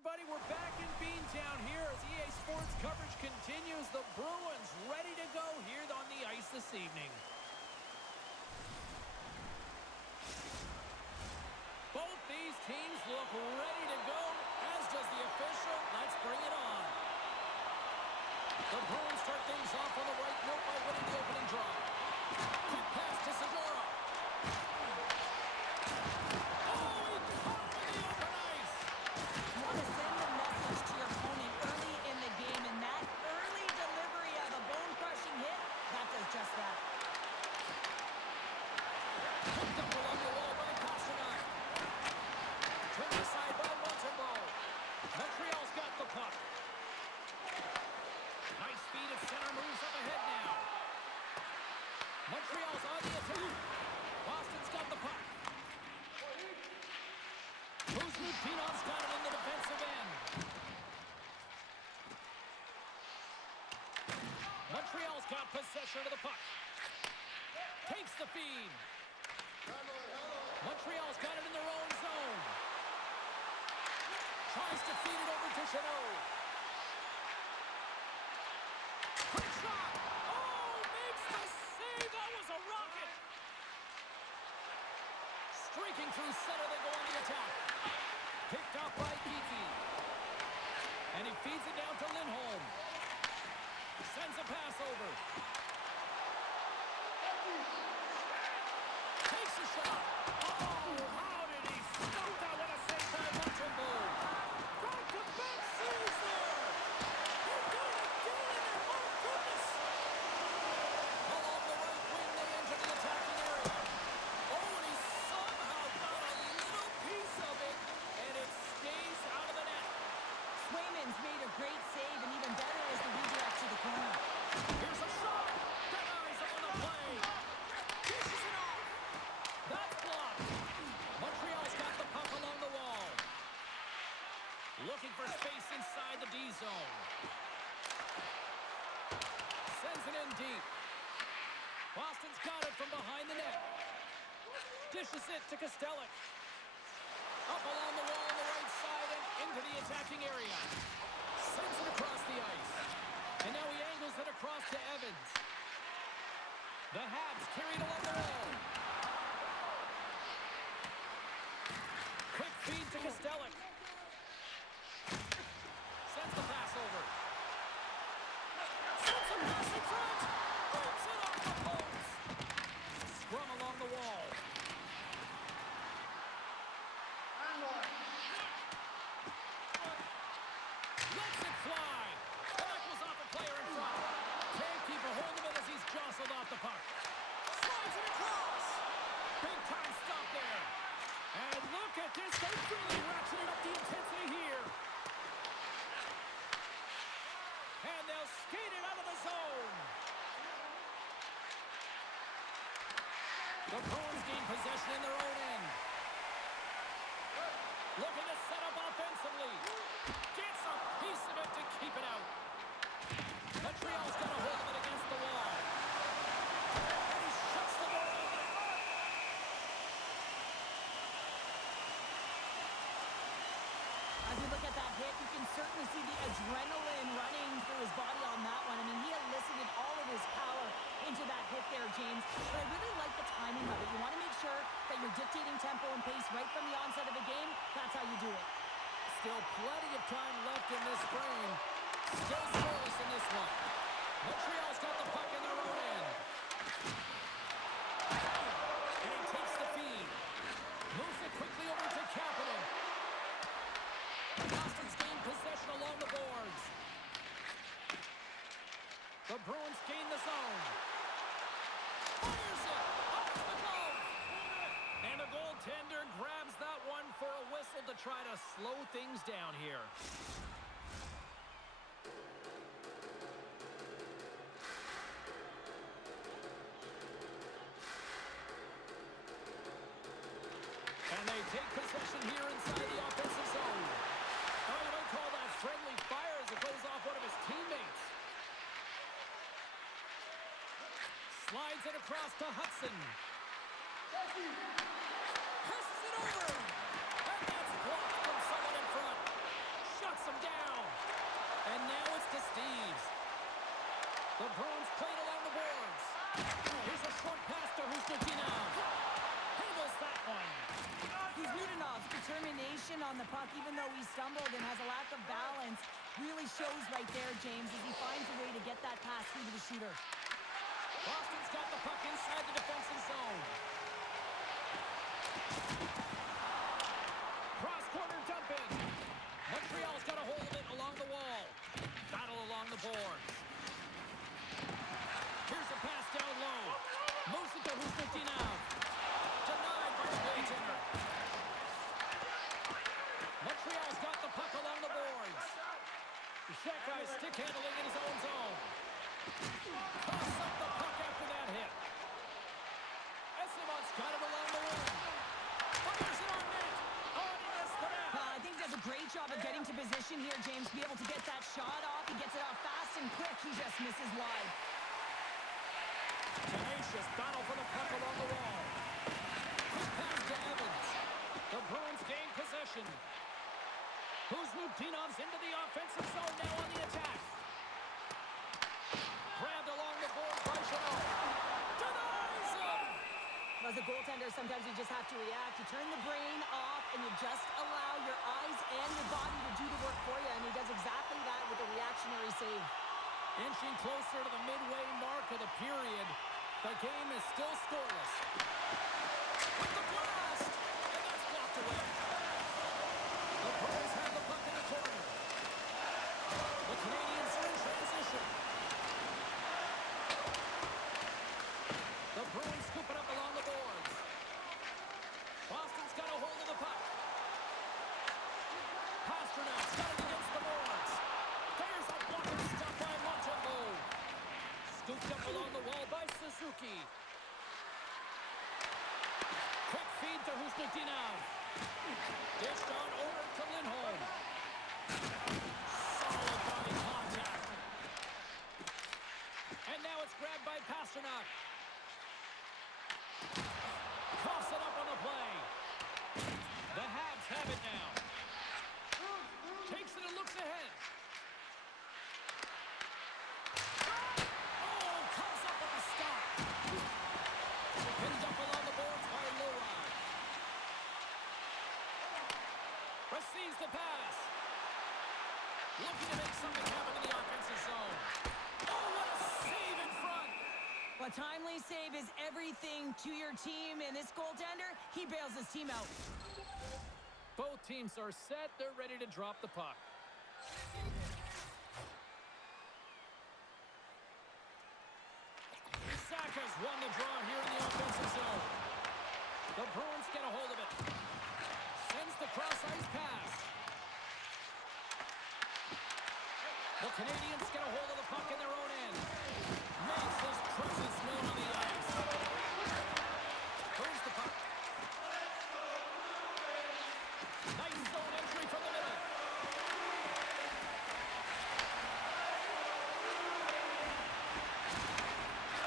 everybody. We're back in Beantown here as EA Sports coverage continues. The Bruins ready to go here on the ice this evening. Both these teams look ready to go, as does the official. Let's bring it on. The Bruins start things off on the right note by winning the opening draw. Quick pass to Segura. Just that. Picked up along the wall by Pasternak. Turned aside by Montreal. Montreal's got the puck. Nice feed at center, moves up ahead now. Montreal's on the attack. Boston's got the puck. Pinon's got it in the defensive end. Montreal's got possession of the puck. Takes the feed. Montreal's got it in their own zone. Tries to feed it over to Chanot. Quick shot. Oh, makes the save. That was a rocket. Streaking through center, they go on the attack. Picked up by Geeky. And he feeds it down to Lindholm. Sends a pass over. Takes a shot. Oh, how did he stop that? What a save by Montreal. Right to back series there. He did it again. Oh, goodness. Along the right wing, they enter the attacking area. Oh, and he somehow got a little piece of it, and it stays out of the net. Swayman's made a great save, and even better is the redirect to the corner. Here's a shot. Denies on the play. Dishes it off. That's blocked. Montreal's got the puck along the wall. Looking for space inside the D zone. Sends it in deep. Boston's got it from behind the net. Dishes it to Kostelic. Up along the wall on the right side and into the attacking area. Sends it across the ice. And now he angles it across to Evans. The Habs carried along the wall. Quick feed to Kostelic. Sends the pass over. Sends the pass in front. Rips it off the post. Scrum along the wall. Lets it fly. Tackles off a player in front. Can't keep a hold of it as he's jostled off the puck. Slides it across. Big time stop there. And look at this. They're really ratcheting up the intensity here. And they'll skate it out of the zone. The Bruins gain possession in their own end. Looking to set up offensively. Gets a piece of it to keep it out. Montreal's got a hold of it against the wall. And he shuts the door. As we look at that hit, you can certainly see the adrenaline running through his body on that one. I mean, he elicited all of his power into that hit there, James. But I really like the timing of it. You want to make sure that you're dictating tempo and pace right from the onset of the game. That's how you do it. Still plenty of time left in this frame. Still scoreless in this one. Montreal's got the puck in their own end. And he takes the feed. Moves it quickly over to Kapanen. Boston's gained possession along the boards. The Bruins gain the zone. Fires it off the goal. And the goaltender grabs that one for a whistle to try to slow things down here. And they take possession here inside the offensive zone. Oh, you might call that friendly fire as it goes off one of his teammates. Slides it across to Hudson. Passes it over. And that's blocked from someone in front. Here's a short pass to Husnutinov. Handles that one. Kuzmininov's determination on the puck, even though he stumbled and has a lack of balance, really shows right there, James, as he finds a way to get that pass through to the shooter. Boston's got the puck inside the defensive zone. Cross-corner dump in. Montreal's got a hold of it along the wall. Battle along the boards. Here's a pass down low. Moves it to Husnutinov. Denied by the goaltender. Montreal's got the puck along the boards. The Shack guy stick handling in his own zone. Toss up the puck after that hit. Esimon's got it along the wing. Fires it on net. On against the net. I think he does a great job of getting to position here, James, to be able to get that shot off. He gets it off fast and quick. He just misses wide. Tenacious battle for the puck along the wall. Quick pass to Evans. The Bruins gain possession. Kuzmininov's into the offensive zone now on the attack. Grabbed along the board by Jean. Denies him! As a goaltender, sometimes you just have to react. You turn the brain off, and you just allow your eyes and your body to do the work for you, and he does exactly that with a reactionary save. Inching closer to the midway mark of the period. The game is still scoreless. With the blast! And that's blocked away. The Bruins have the puck in the corner. The Canadiens are in transition. The Bruins scoop it up along the boards. Boston's got a hold of the puck. Pasternak's got it against the boards. There's a blocker stop by Montembeault. Scooped up along the wall by Suzuki. Quick feed to Husnutinov. Dished on over to Lindholm. Solid body contact. And now it's grabbed by Pasternak. Coughs it up on the play. The Habs have it now. Takes it and looks ahead. Oh, comes up with a stop. Pinned up along the boards by Lowry. Receives the pass. Looking to make something happen in the offensive zone. Oh, what a save in front. A timely save is everything to your team, and this goaltender, he bails his team out. Both teams are set. They're ready to drop the puck. Saka's won the draw here in the offensive zone. The Bruins get a hold of it. Sends the cross-ice pass. The Canadiens get a hold of the puck in their own end. Makes his presence known on the ice. Here's the puck. Nice zone entry from the middle.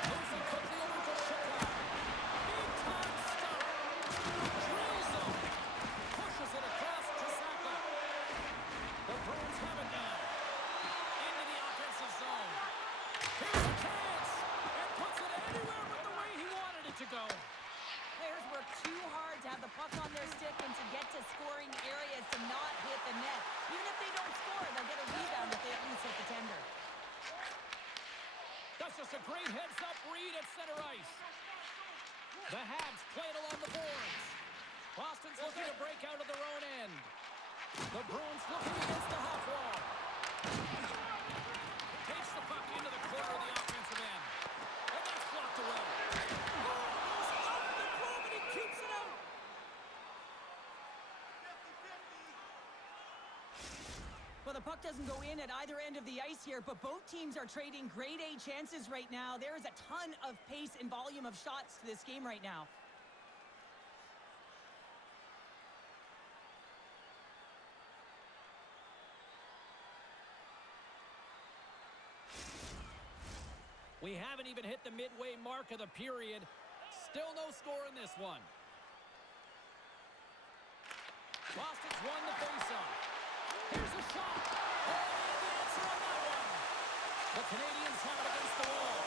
Moves it quickly over to Shaka. Big time stop. Drills him. Pushes it across to Saka. The Bruins have it now. Into the offensive zone. Here's a chance. And puts it anywhere but the way he wanted it to go. Players work too hard to have the puck on their stick and to get to scoring areas to not hit the net. Even if they don't score, they'll get a rebound if they at least hit the tender. That's just a great heads-up read at center ice. The Habs play it along the boards. Boston's looking to break out of their own end. The Bruins looking against the half wall. Takes the puck into the corner of the offensive end. And that's blocked away. Oh, goes off the glove and he keeps it out. Well, the puck doesn't go in at either end of the ice here, but both teams are trading grade A chances right now. There is a ton of pace and volume of shots to this game right now. We haven't even hit the midway mark of the period. Still no score in this one. Boston's won the faceoff. Here's a shot. Oh, the answer on that one. The Canadiens have it against the wall.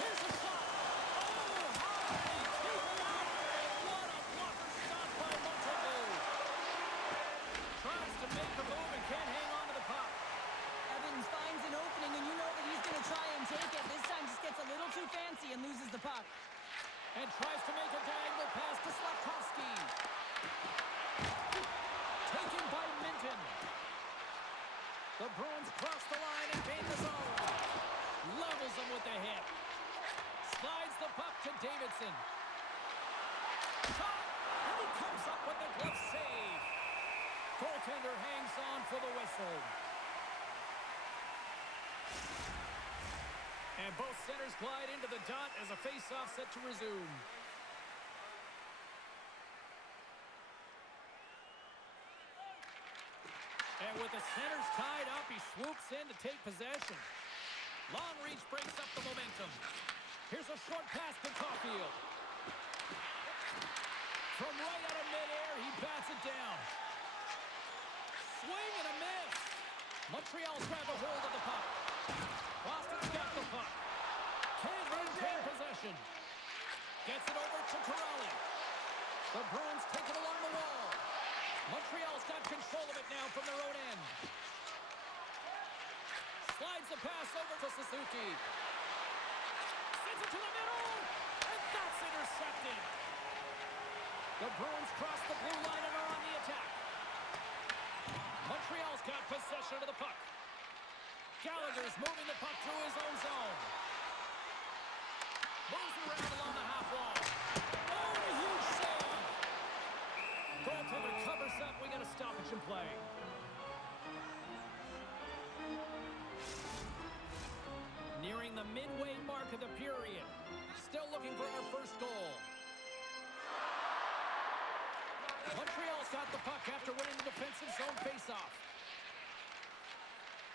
Here's a shot. And tries to make a diagonal pass to Slavkovsky. Taken by Minton. The Bruins cross the line and gain the zone. Levels them with the hit. Slides the puck to Davidson. Shot! And he comes up with the glove save. Goaltender hangs on for the whistle. And both centers glide into the dot as a face-off set to resume. And with the centers tied up, he swoops in to take possession. Long reach breaks up the momentum. Here's a short pass to Caulfield. From right out of midair, he bats it down. Swing and a miss. Montreal's grab a hold of the puck. Boston's got the puck. Can't maintain possession. Gets it over to Corrali. The Bruins take it along the wall. Montreal's got control of it now from their own end. Slides the pass over to Suzuki. Sends it to the middle. And that's intercepted. The Bruins cross the blue line and are on the attack. Montreal's got possession of the puck. Gallagher's moving the puck through his own zone. Moves around along the half wall. Oh, a huge save. Goaltender covers up. We got a stoppage in play. Nearing the midway mark of the period. Still looking for our first goal. Montreal's got the puck after winning the defensive zone faceoff.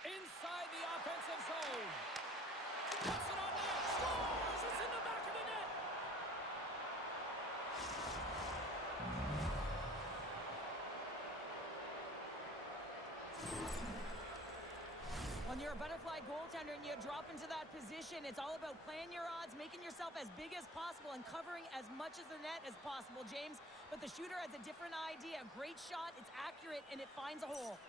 Inside the offensive zone. Puts it on net. Scores! It's in the back of the net. When you're a butterfly goaltender and you drop into that position, it's all about playing your odds, making yourself as big as possible, and covering as much of the net as possible, James. But the shooter has a different idea. A great shot, it's accurate, and it finds a hole.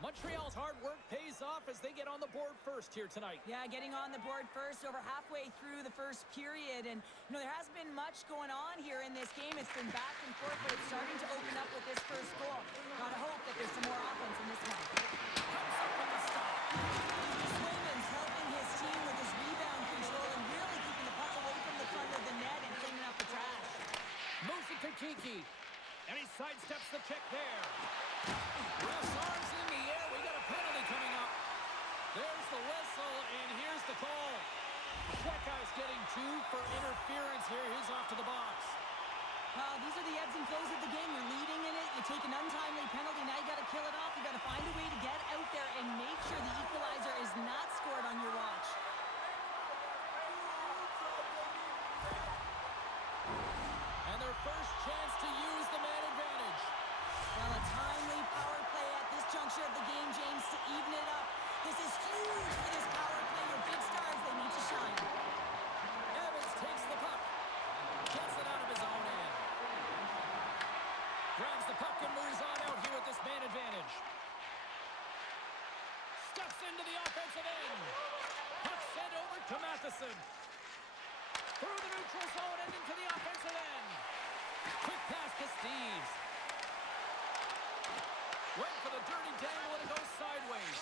Montreal's hard work pays off as they get on the board first here tonight. Yeah, getting on the board first over halfway through the first period. And, you know, there hasn't been much going on here in this game. It's been back and forth, but it's starting to open up with this first goal. Gotta hope that there's some more offense in this one. Comes up with the stop. Swayman's helping his team with his rebound control and really keeping the puck away from the front of the net and cleaning up the trash. Moves it to Kiki. And he sidesteps the check there. Ref's arms in the air. We got a penalty coming up. There's the whistle, and here's the call. That guy's getting 2 for interference here. He's off to the box. These are the ebbs and flows of the game. You're leading in it. You take an untimely penalty. Now you got to kill it off. You got to find a way to get out there and make sure the equalizer is not scored on your watch. And their first chance to use the man advantage. Well, a timely power play at this juncture of the game, James, to even it up. This is huge for this power play. Your big stars, they need to shine. Evans takes the puck. Gets it out of his own end. Grabs the puck and moves on out here with this man advantage. Steps into the offensive end. Puck sent over to Matheson. Through the neutral zone and into the offensive end. Quick pass to Steves. Went for the dirty dangle and it goes sideways.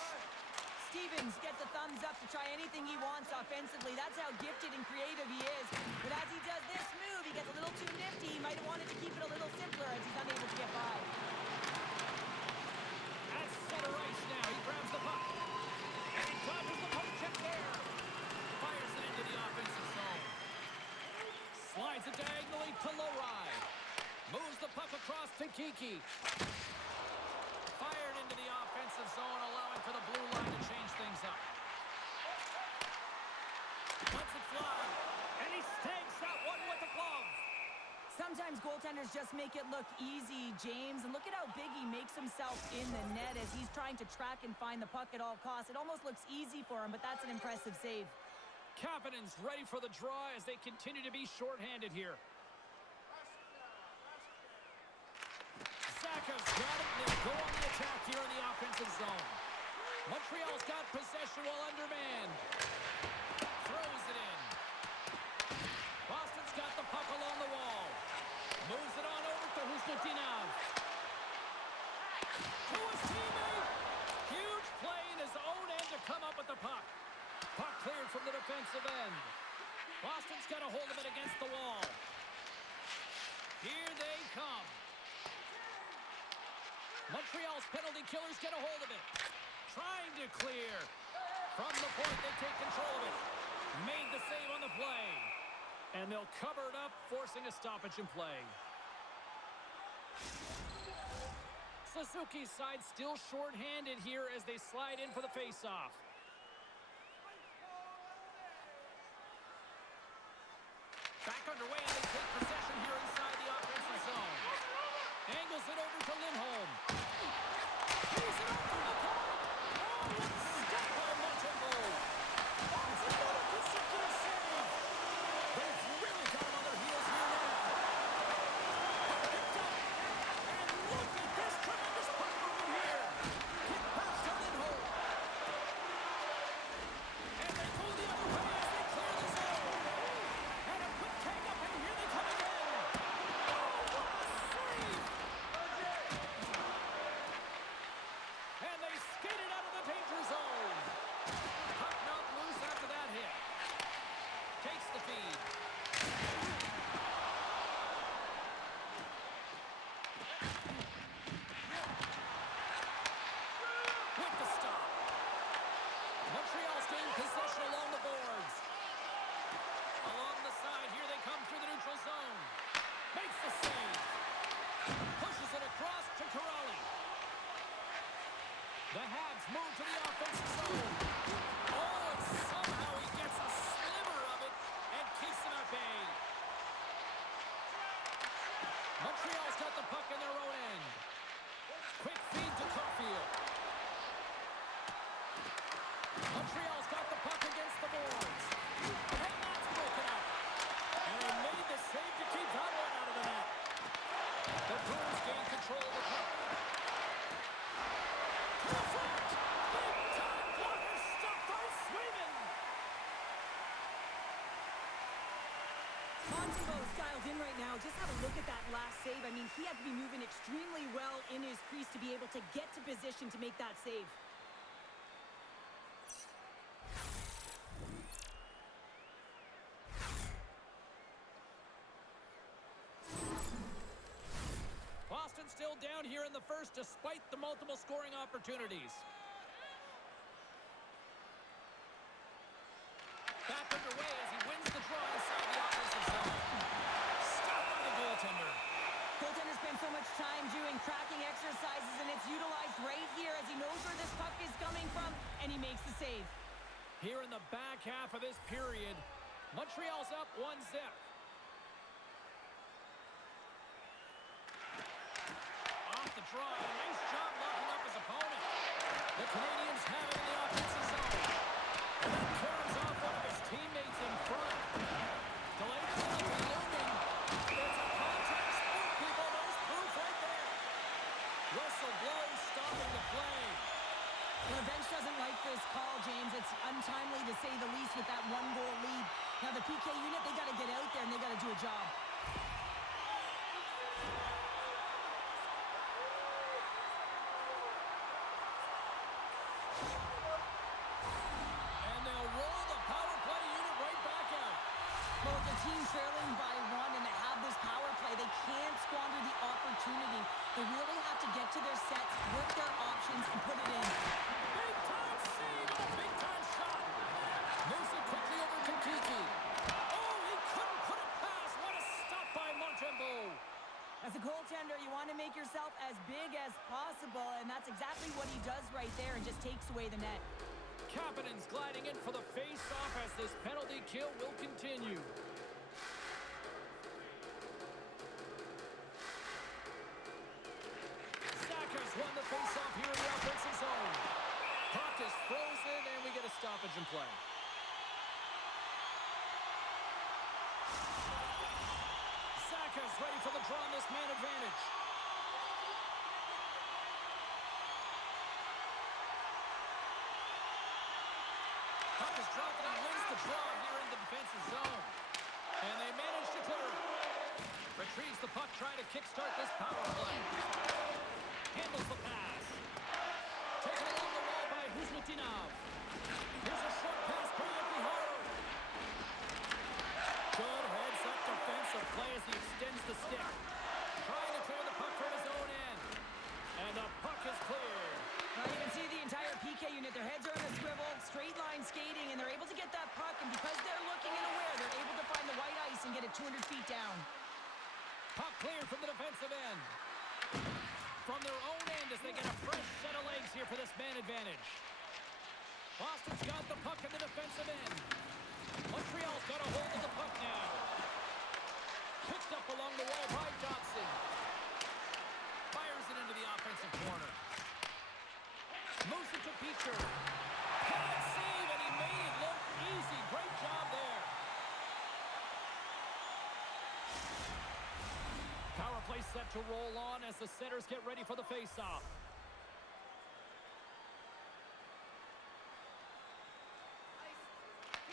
Stevens gets a thumbs up to try anything he wants offensively. That's how gifted and creative he is. But as he does this move, he gets a little too nifty. He might have wanted to keep it a little simpler as he's unable to get by. At center ice now, he grabs the puck. And he dodges the poke check there. Fires it into the offensive zone. Slides it diagonally to Lowry. Moves the puck across to Kiki. Fired into the offensive zone, allowing for the blue line to change things up. Lets it fly. And he snags that one with the glove. Sometimes goaltenders just make it look easy, James. And look at how big he makes himself in the net as he's trying to track and find the puck at all costs. It almost looks easy for him, but that's an impressive save. Kapanen's ready for the draw as they continue to be shorthanded here. Saka's got it, and they'll go on the attack here in the offensive zone. Montreal's got possession while undermanned. Throws it in. Boston's got the puck along the wall. Moves it on over to Hustotinov. To his teammate. Huge play in his own end to come up with the puck. Puck cleared from the defensive end. Boston's got a hold of it against the wall. Here they come. Montreal's penalty killers get a hold of it. Trying to clear. From the point, they take control of it. Made the save on the play. And they'll cover it up, forcing a stoppage in play. Suzuki's side still short-handed here as they slide in for the face-off. Back underway, and they take possession here inside the offensive zone. Angles it over to Lindholm. He's it up from the point. Oh, what a step by Montreal. That's another consecutive save. They've really got him on their heels here now. Picked up. And look at this tremendous puck movement here. Hit pass to Lindholm. And they go the other way as they clear the zone. And a quick take up, and here they come again. Oh, what a save. And they skid it out of the danger zone. Puck knocked loose after that hit. Takes the feed. With the stop. Montreal's gained possession along the boards. Along the side, here they come through the neutral zone. Makes the save. Pushes it across to Corrali. The Habs move to the offensive zone. Oh, and somehow he gets a sliver of it and keeps them at bay. Montreal's got the puck in their own end. Quick feed to Caulfield. Montreal's got the puck against the boards. And that's broken up. And he made the save to keep that one out of the net. The Bruins gain control of the puck. To the front. Big-time blocker stopped by Swayman. Montembeau's dialed in right now. Just have a look at that last save. I mean, he had to be moving extremely well in his crease to be able to get to position to make that save. Boston still down here in the first despite the multiple scoring opportunities. Back underway as he wins the draw inside the offensive zone. Stopped by the goaltender. Goaltender spends so much time doing tracking exercises, and it's utilized right here as he knows where this puck is coming from, and he makes the save. Here in the back half of this period, Montreal's up 1-0. Off the draw, nice job locking up his opponent. The Canadiens have it in the offensive zone. And that carries off one of his teammates in front. Delayed penalty looming. It's a contact sport, people. There's proof right there. Whistle blows, stopping the play. Well, the bench doesn't like this call, James. It's untimely to say the least with that one-goal lead. Now, the PK unit, they got to get out there and they got to do a job. And they'll roll the power play unit right back out. Well, with the team trailing by one and they have this power play, they can't squander the opportunity. They really have to get to their sets, work their options, and put it in. Big-time save and a big-time shot. Moves it quickly over to Kiki. Oh, he couldn't put it past. What a stop by Montembeau. As a goaltender, you want to make yourself as big as possible, and that's exactly what he does right there and just takes away the net. Kapanen's gliding in for the face-off as this penalty kill will continue. Saka's won the face-off here in the offensive zone. Puck is frozen, and we get a stoppage in play. Saka's ready for the draw on this man advantage. puck is dropped and he wins the draw here in the defensive zone. And they manage to clear it. Retrieves the puck, trying to kickstart this power play. Handles the pass. Taken along the wall by Kuznitinov. Here's a short pass by Yokohara. Good heads-up defensive play as he extends the stick. Trying to clear the puck from his own end. And the puck is cleared. Now you can see the entire PK unit. Their heads are on a swivel, straight line skating, and they're able to get that puck. And because they're looking and aware, they're able to find the white ice and get it 200 feet down. Puck cleared from the defensive end. From their own end as they get a fresh set of legs here for this man advantage. Boston's got the puck in the defensive end. Montreal's got a hold of the puck now. Picked up along the wall by Johnson. Fires it into the offensive corner. Moves it to Beecher. Can't save, and he made it look easy. Great job there. Power play set to roll on as the setters get ready for the faceoff.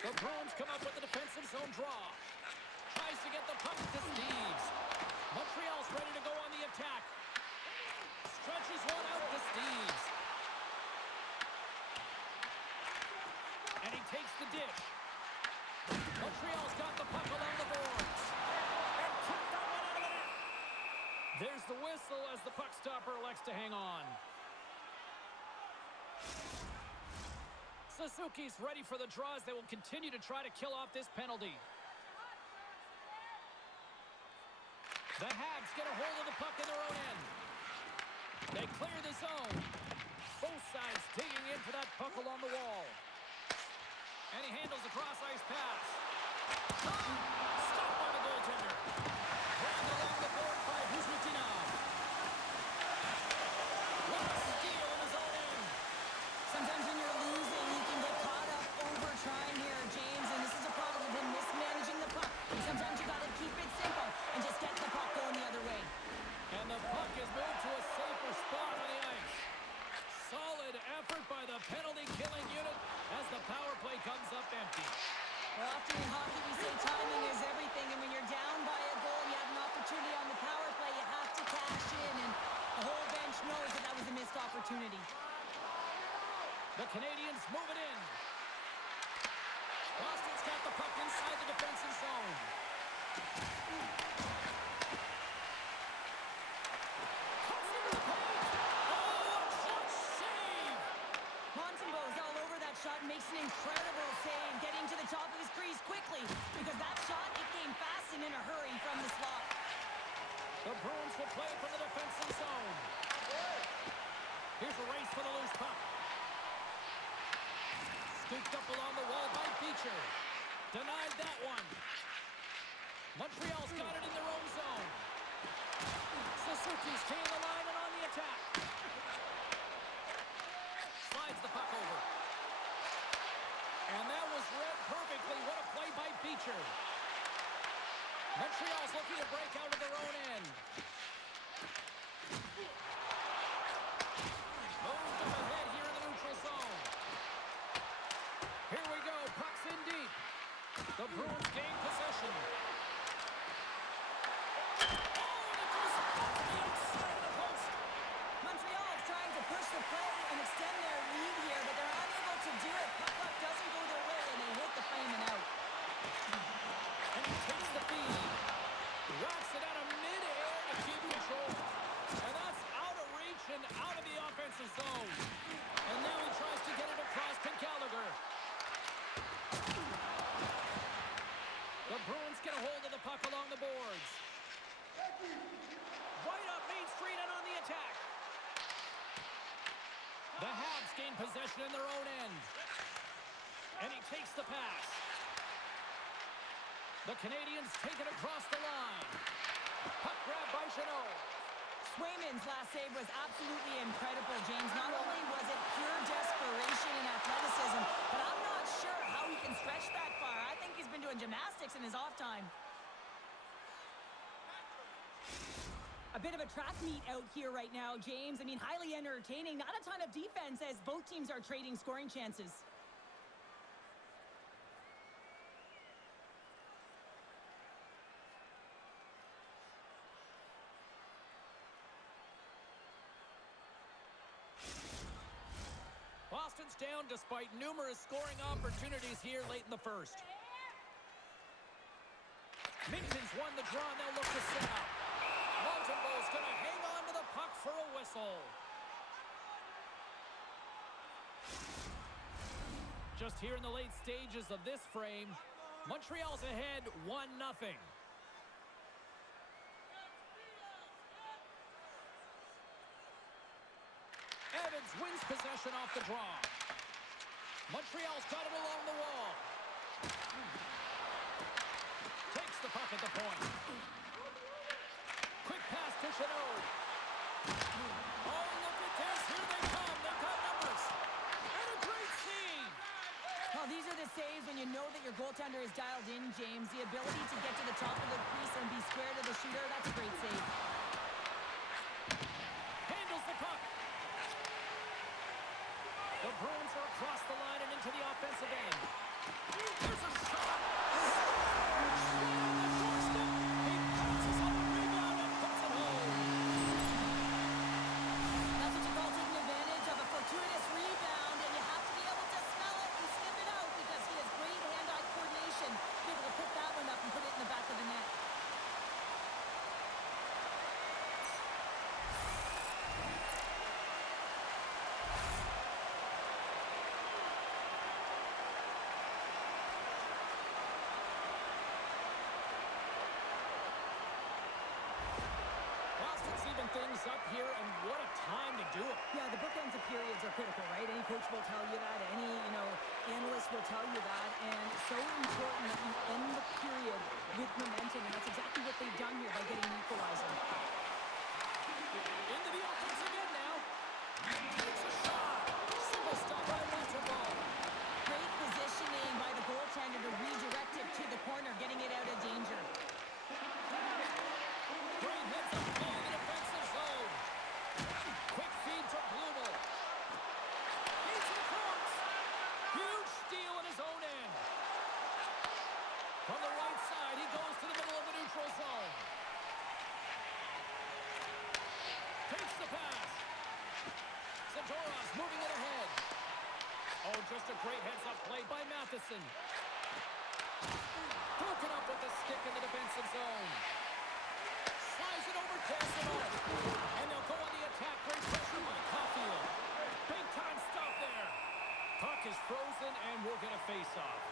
The Bruins come up with the defensive zone draw. Tries to get the puck to Steves. Montreal's ready to go on the attack. Stretches one out to Steves. And he takes the dish. Montreal's got the puck along the boards. And kicked that one out of the net. There's the whistle as the puck stopper elects to hang on. Suzuki's ready for the draws. They will continue to try to kill off this penalty. The Habs get a hold of the puck in their own end. They clear the zone. Both sides digging in for that puck along the wall. And he handles the cross-ice pass. Stopped by the goaltender. Grabbed along the board by Kuznitinov. What a steal in his own end. Sometimes when you're losing, you can get caught up over trying here, James, and this is a problem of him mismanaging the puck. And sometimes you got to keep it simple and just get the puck going the other way. And the puck is moved to a safer spot on the ice. Solid effort by the penalty-killing unit as the power play comes up empty. Well, often in hockey, we say timing is everything, and when you're down by a goal and you have an opportunity on the power play, you have to cash in, and the whole bench knows that that was a missed opportunity. The Canadiens move it in. Boston's got the puck inside the defensive zone. Cuts into the paint. Oh, what save! Montembeau's all over that shot and makes an incredible save, getting to the top of his crease quickly, because that shot, it came fast and in a hurry from the slot. The Bruins will play from the defensive zone. Here's a race for the loose puck. Scooped up along the wall by Beecher. Denied that one. Montreal's got it in their own zone. Suzuki's staying the line and on the attack. Slides the puck over. And that was read perfectly. What a play by Beecher. Montreal's looking to break out of their own end. Moved up ahead here in the neutral zone. Here we go. Puck's in deep. The Bruins gain possession. Montreal is trying to push the play and extend their lead here, but they're unable to do it. Puck doesn't go their way, and they hit the frame and out. And he takes the feed. Wraps it out of mid-air to keep control. And that's out of reach and out of the offensive zone. And now he tries to get it across to Gallagher. The Bruins get a hold of the puck along the boards. Right up Main Street and on the attack. The Habs gain possession in their own end. And he takes the pass. The Canadiens take it across the line. Puck grab by Jeannot. Swayman's last save was absolutely incredible, James. Not only was it pure desperation and athleticism, but I'm not sure how he can stretch that far. I think he's been doing gymnastics in his off time. A bit of a track meet out here right now, James. I mean, highly entertaining. Not a ton of defense as both teams are trading scoring chances. down despite numerous scoring opportunities here late in the first. Minton's won the draw, and they'll look to set up. Montembeau's going to hang on to the puck for a whistle. Just here in the late stages of this frame, Montreal's ahead 1-0. Evans wins possession off the draw. Montreal's got it along the wall. Takes the puck at the point. Quick pass to Chanot. Oh, look at this. Here they come. They've got numbers. And a great save. Well, these are the saves when you know that your goaltender is dialed in, James. The ability to get to the top of the crease and be square to the shooter, that's a great save. Handles the puck. The Bruins are across the line and into the offensive end. There's a shot. He pounces on the rebound and puts it home. That's what you call taking advantage of a fortuitous rebound, and you have to be able to smell it and sniff it out because he has great hand-eye coordination to be able to pick that one up and put it in the back of the net. Things up here, and what a time to do it. Yeah, the bookends of periods are critical, right? Any coach will tell you that. Any, analyst will tell you that. And it's so important that you end the period with momentum, and that's exactly what they've done here by getting an equalizer. Into the offensive end now. Takes a shot. Simple stop by Montreal. Great positioning by the goaltender to redirect it to the corner, getting it out of danger. Great hits up play in the defensive zone. Quick feed to Blumel. He's across. Huge steal in his own end. From the right side, he goes to the middle of the neutral zone. Takes the pass. Zadoras moving it ahead. Oh, just a great heads-up play by Matheson. Broken up with the stick in the defensive zone. Slides it over to Sanot. And they'll go on the attack. Great pressure by Caulfield. Big time stop there. Puck is frozen, and we'll get a face-off.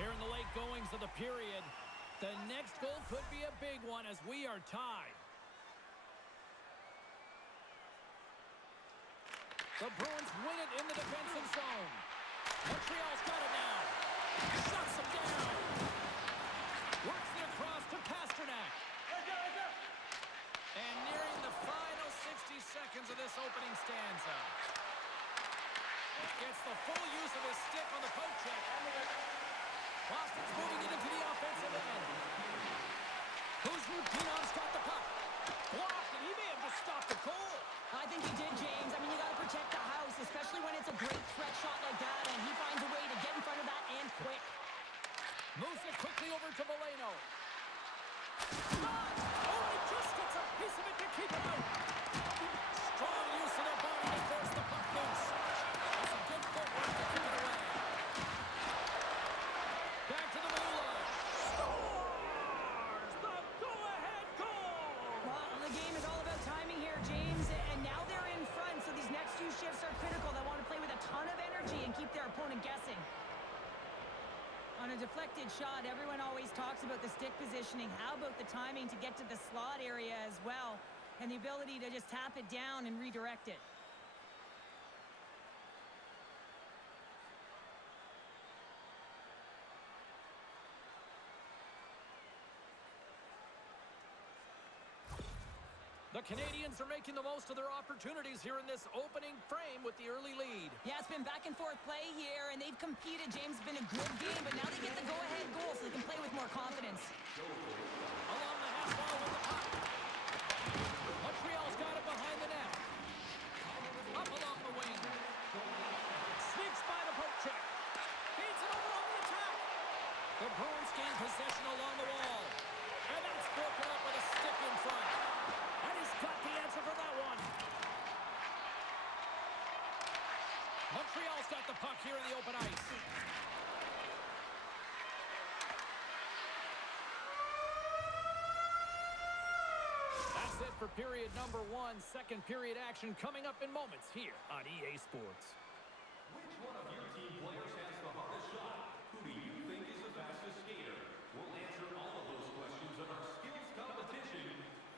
Here in the late goings of the period, the next goal could be a big one as we are tied. The Bruins win it in the defensive zone. Montreal's got it now. Shuts him down. Works it across to Pasternak. And nearing the final 60 seconds of this opening stanza. Gets the full use of his stick on the poke check. Boston's moving it into the offensive end. Kuzminov's got the puck. Blocked, and he may have just stopped the goal. I think he did, James. I mean, you got to protect the house, especially when it's a great threat shot like that, and he finds a way to get in front of that and quick. Moves it quickly over to Valeno. Oh, he just gets a piece of it to keep him out. Strong use of their body to force the puck loose. That's some good footwork to keep it away. Back to the blue line. Scores the go-ahead goal. Well, the game is all about timing here, James, and now they're in front, so these next few shifts are critical. They want to play with a ton of energy and keep their opponent guessing. On a deflected shot, everyone always talks about the stick positioning. How about the timing to get to the slot area as well, and the ability to just tap it down and redirect it? The Canadiens are making the most of their opportunities here in this opening frame with the early lead. Yeah, it's been back and forth play here, and they've competed. James, it's been a good game, but now they get the go-ahead goal so they can play with more confidence. Along the half wall with the puck. Montreal's got it behind the net. Up along the wing. Sneaks by the poke check. Feeds it over on the attack. The Bruins gain possession along the wall. And that's broken up with a stick in front. And he's got the answer for that one. Montreal's got the puck here in the open ice. That's it for period number 1. Second period action coming up in moments here on EA Sports. Which one of your team players has the hardest shot? Who do you think is the fastest skater? We'll answer all of those questions in our skills competition.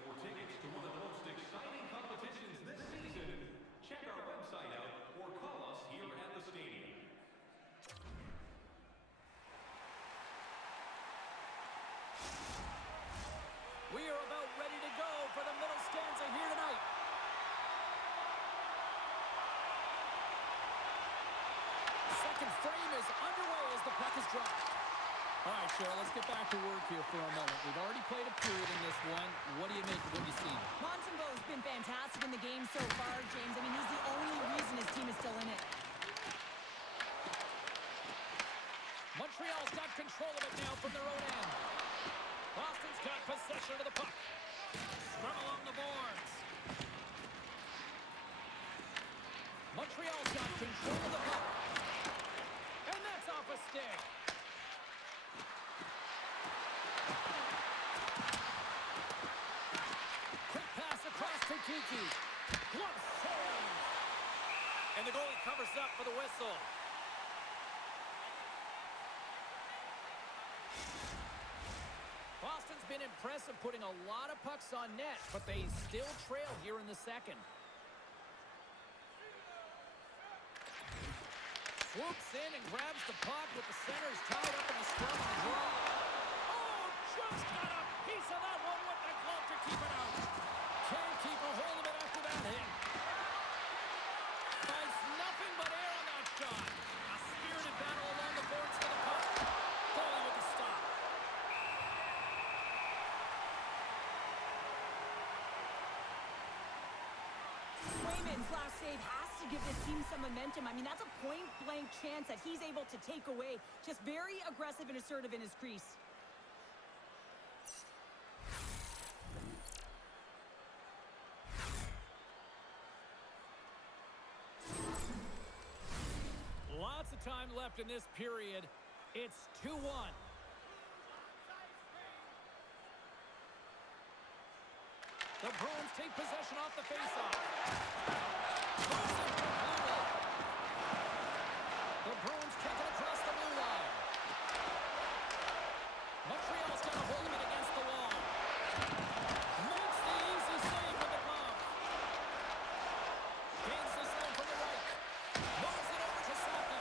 For tickets to one of the most exciting competitions this season, check our website out or call us here at the stadium. We are about ready to go for the middle stanza here tonight. Second frame is underway as the puck is dropped. All right, Cheryl, let's get back to work here for a moment. We've already played a period in this one. What do you make of what you've seen? Montembeau's been fantastic in the game so far, James. I mean, he's the only reason his team is still in it. Montreal's got control of it now from their own end. Boston's got possession of the puck. Scrum along the boards. Montreal's got control of the puck. And that's off a stick. Quick pass across to Kiki. Glove save. And the goalie covers up for the whistle. Boston's been impressive putting a lot of pucks on net, but they still trail here in the second. Swoops in and grabs the puck with the centers tied up in the scrum and draw. Oh, just got a piece of that one with the glove to keep it out. Can't keep a hold of it after that hit. Finds nothing but air on that shot. A spirited battle along the boards for the puck. Goalie with the stop. Swayman's last save has to give this team some momentum. I mean, that's a point-blank chance that he's able to take away. Just very aggressive and assertive in his crease. Lots of time left in this period. It's 2-1. The Bruins take possession off the faceoff. The Bruins kick it across the blue line. Montreal's got a hold of it against the wall. Makes the easy save with the glove. Gains the zone from the right. Moves it over to Saka.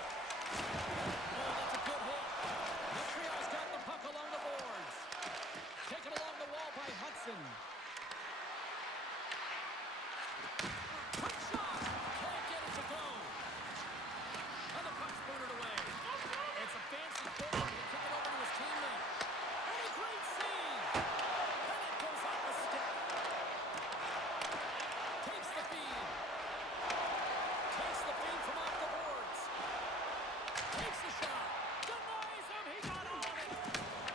Oh, that's a good hit. Montreal's got the puck along the boards. Taken along the wall by Hudson. Quick shot! Can't get it to go. And the puck's booted away. It's a fancy forward to kick it over to his teammate. And a great save! And it goes off the stick. Takes the feed. Takes the feed from off the boards. Takes the shot. Denies him. He got on it.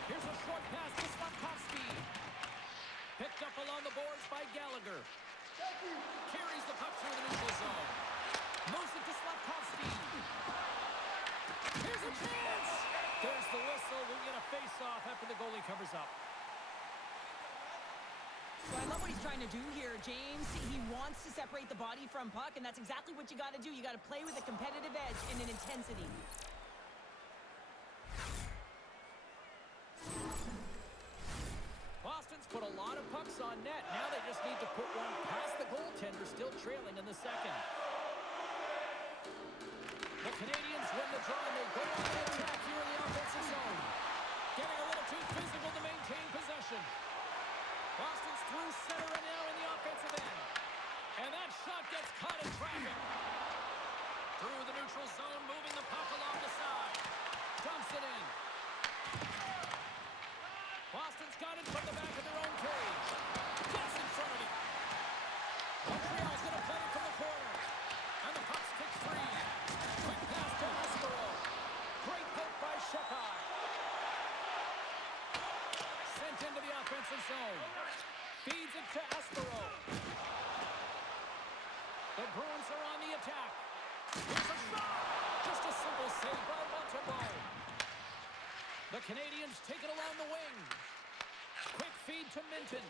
Here's a short pass to Slavkovsky. Picked up along the boards by Gallagher. Carries the puck through the neutral zone. Moves it to Slavkovsky. Here's a chance. There's the whistle. We'll get a face-off after the goalie covers up. So I love what he's trying to do here, James. He wants to separate the body from puck, and that's exactly what you got to do. You got to play with a competitive edge and an intensity. Boston's put a lot of pucks on net. Now they just need to put one past the goaltender, still trailing in the second. The Canadiens win the draw, and they go on the attack here in the offensive zone. Getting a little too physical to maintain possession. Boston's through center and now in the offensive end. And that shot gets caught in traffic. Through the neutral zone, moving the puck along the side. Dumps it in. Boston's got it from the back of their own cage. Gets in front of it. Montreal's going to play it from the corner. And the puck's kicked free. Quick pass to Escaro. Great poke by Shekai. Sent into the offensive zone. Feeds it to Espero. The Bruins are on the attack. Here's a shot. Just a simple save by Montreal. The Canadiens take it along the wing. Quick feed to Minton.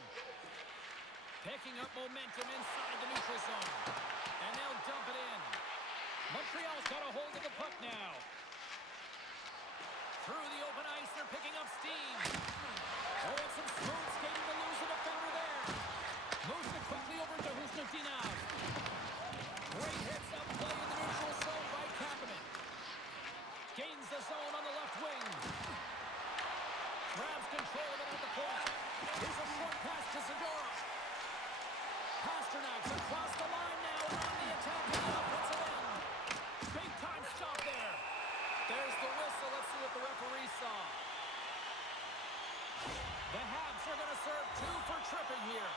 Picking up momentum inside the neutral zone. And they'll dump it in. Montreal's got a hold of the puck now. Through the open ice, they're picking up steam. Oh, it's some smooth skating to lose a defender there. Moves it quickly over to Husnutinov. Great heads-up play in the neutral zone by Kapanen. Gains the zone on the left wing. Grabs control of it at the point. Here's a short pass to Zadorov. Pasternak's across the line now and on the attack in the offensive end. Big-time stop there. There's the whistle. Let's see what the referee saw. The Habs are going to serve 2 for tripping here.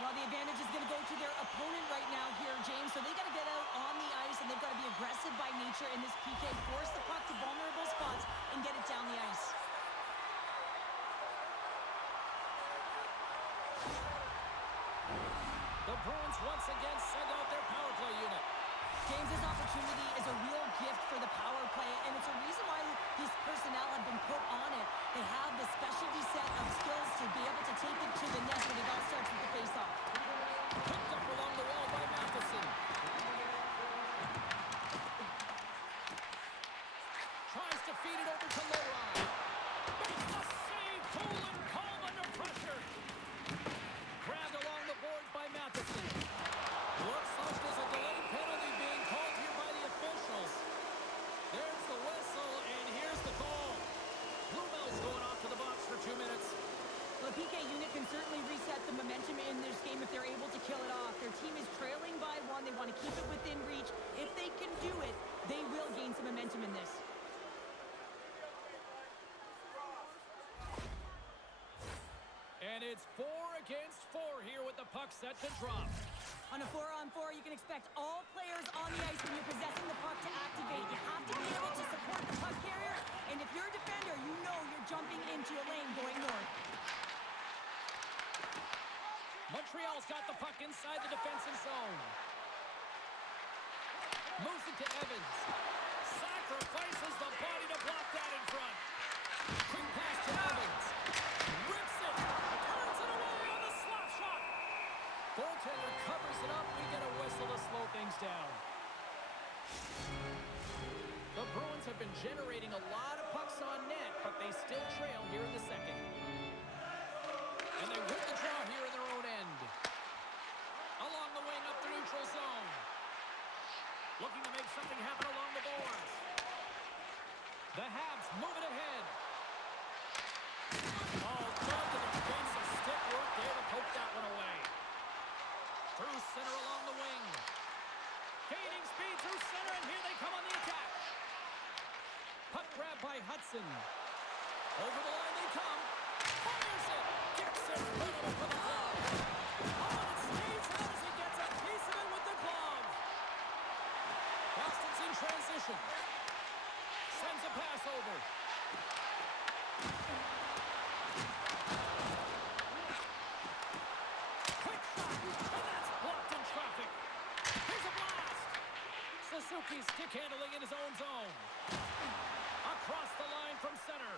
Well, the advantage is going to go to their opponent right now here, James. So they got to get out on the ice, and they've got to be aggressive by nature in this PK. Force the puck to vulnerable spots and get it down the ice. The Bruins once again send out their power play unit. James, this opportunity is a real gift for the power play, and it's a reason why these personnel have been put on it. They have the specialty set of skills to be able to take it to the net when it all starts with the face-off. Picked up along the wall by Matheson. Tries to feed it over to Leroy. Makes the save. Cool and calm under pressure. Grabbed along the boards by Matheson. Looks like there's a delayed penalty being called here by the officials. There's the whistle, and here's the call. Bluebell's going off to the box for 2 minutes. Well, the PK unit can certainly reset the momentum in this game if they're able to kill it off. Their team is trailing by 1. They want to keep it within reach. If they can do it, they will gain some momentum in this. And it's 4 against 4 here with the puck set to drop. On a 4-on-4, you can expect all players on the ice when you're possessing the puck to activate. You have to be able to support the puck carrier, and if you're a defender, you know you're jumping into a lane going north. Montreal's got the puck inside the defensive zone. Moves it to Evans. Sacrifices the body to block that in front. Quick pass to Evans. Rips it. Turns it away on the slap shot. Goaltender covers it up. We get a whistle to slow things down. The Bruins have been generating a lot of pucks on net, but they still trail here in the second. And they win the draw here in their own end. Along the wing up the neutral zone. Looking to make something happen along the boards. The Habs move it ahead. Oh, glove to the defensive stick work there to poke that one away. Through center along the wing. Gaining speed through center, and here they come on the attack. Puck grab by Hudson. Over the line they come. Fires it. Gets it. Put it for the glove. Oh, and it stays out as he gets a piece of it with the glove. Boston's in transition. Sends a pass over. Quick shot, and that's blocked in traffic. Here's a blast. Suzuki stick handling in his own zone. Across the line from center.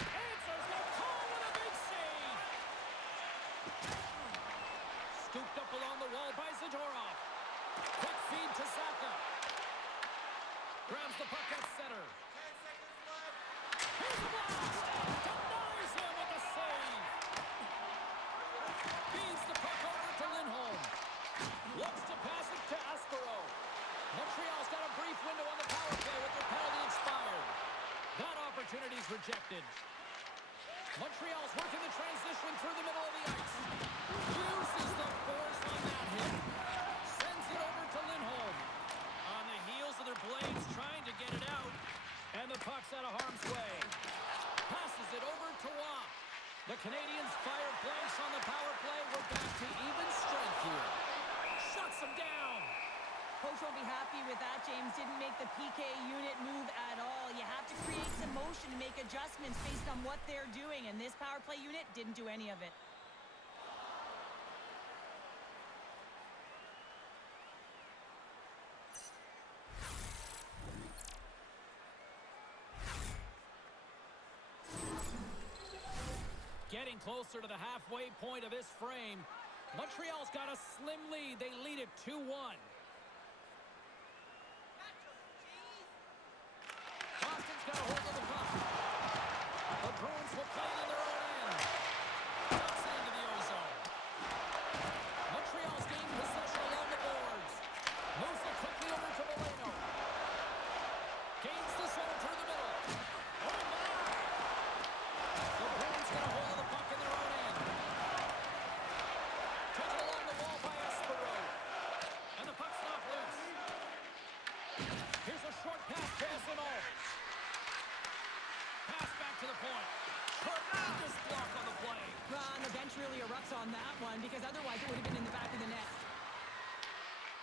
Answers the call with a big save. Scooped up along the wall by Zadorov. Quick feed to Saka. Grabs the puck at center. Here's a blast. Denies him with a save. Feeds the puck over to Lindholm. Looks to pass it to Espero. Montreal's got a brief window on the power play with their penalty expired. That opportunity's rejected. Montreal's working the transition through the middle of the ice. Uses the force on that hit. Sends it over to Lindholm. On the heels of their blades, trying to get it out. And the puck's out of harm's way. Passes it over to Watt. The Canadiens fire blanks on the power play. We're back to even strength here. Shuts them down. Coach will be happy with that, James. Didn't make the PK unit move at all. You have to create some motion to make adjustments based on what they're doing, and this power play unit didn't do any of it. closer to the halfway point of this frame. Montreal's got a slim lead. They lead it 2-1. Boston's got a hold of the puck. The Bruins will play it in their own end. Dumps it into the ozone. Montreal's gained possession along the boards. Moves it quickly over to Moreno. Gains the zone through the middle. Oh, my! The Bruins get a hold of the puck in their own end. Taken along the wall by Espero. And the puck's not loose. Here's a short pass to Espero. Pass back to the point. Tremendous block on the play. Well, and the bench really erupts on that one because otherwise it would have been in the back of the net.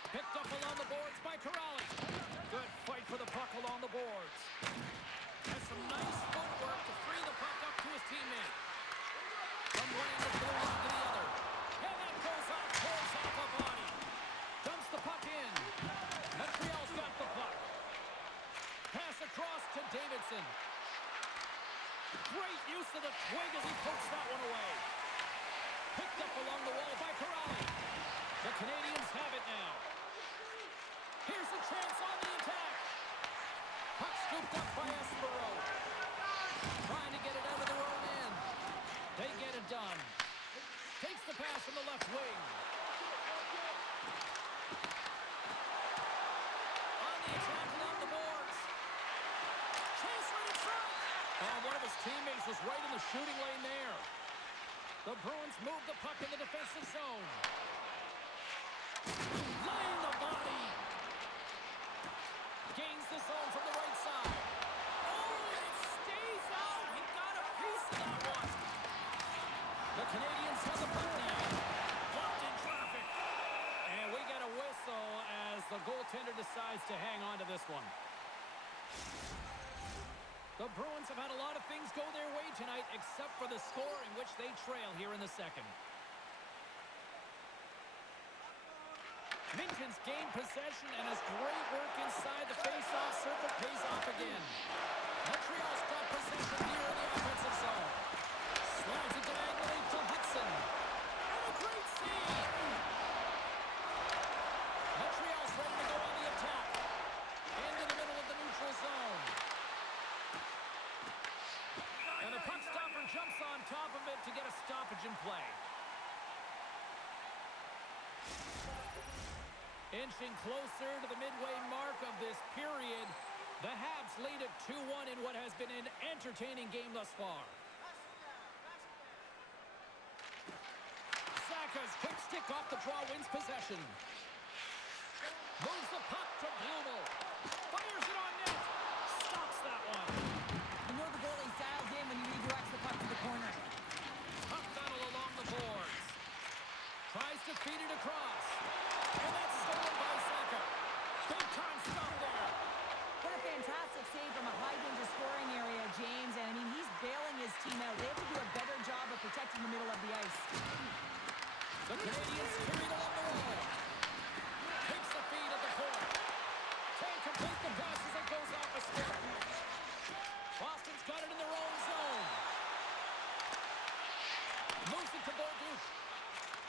Picked up along the boards by Corrali. Good fight for the puck along the boards. Has some nice footwork to free the puck up to his teammate. From one end of the blue line to the other. And that goes off, pulls off a body. Dumps the puck in. Montreal's got the puck. Pass across to Davidson. Great use of the twig as he pokes that one away. Picked up along the wall by Corrali. The Canadiens have it now. Here's a chance on the attack. Puck scooped up by Espero. Trying to get it out of their own end. They get it done. Takes the pass from the left wing. On the attack along the boards. Chase right in front. Oh, one of his teammates was right in the shooting lane there. The Bruins move the puck in the defensive zone. Laying the body. Gains the zone from the right side. Oh, it stays out. He got a piece of that one. The Canadiens have the puck now. Blocked in traffic. And we get a whistle as the goaltender decides to hang on to this one. The Bruins have had a lot of things go their way tonight, except for the score in which they trail here in the second. Minton's gained possession and has great work inside the face-off circle. Pays off again. Montreal's got possession here in the offensive zone. Slides it diagonally to Hudson. And a great save! Montreal's ready to go on the attack. Into the middle of the neutral zone. And the puck stopper jumps on top of it to get a stoppage in play. Inching closer to the midway mark of this period, the Habs lead at 2-1 in what has been an entertaining game thus far. Saka's quick stick off the draw wins possession. Moves the puck to Blumel. Fires it on net. Stops that one. You know the goalie dials in when he redirects the puck to the corner. Puck battle along the boards. Tries to feed it across. And that's stolen by Saka. Big time stop there. What a fantastic save from a high-danger scoring area, James. And, I mean, he's bailing his team out. They have to do a better job of protecting the middle of the ice. The Canadiens carried along the wall. Takes the feed at the point. Can't complete the pass as it goes off a stick. Boston's got it in their own zone. Moves it to Bolduc.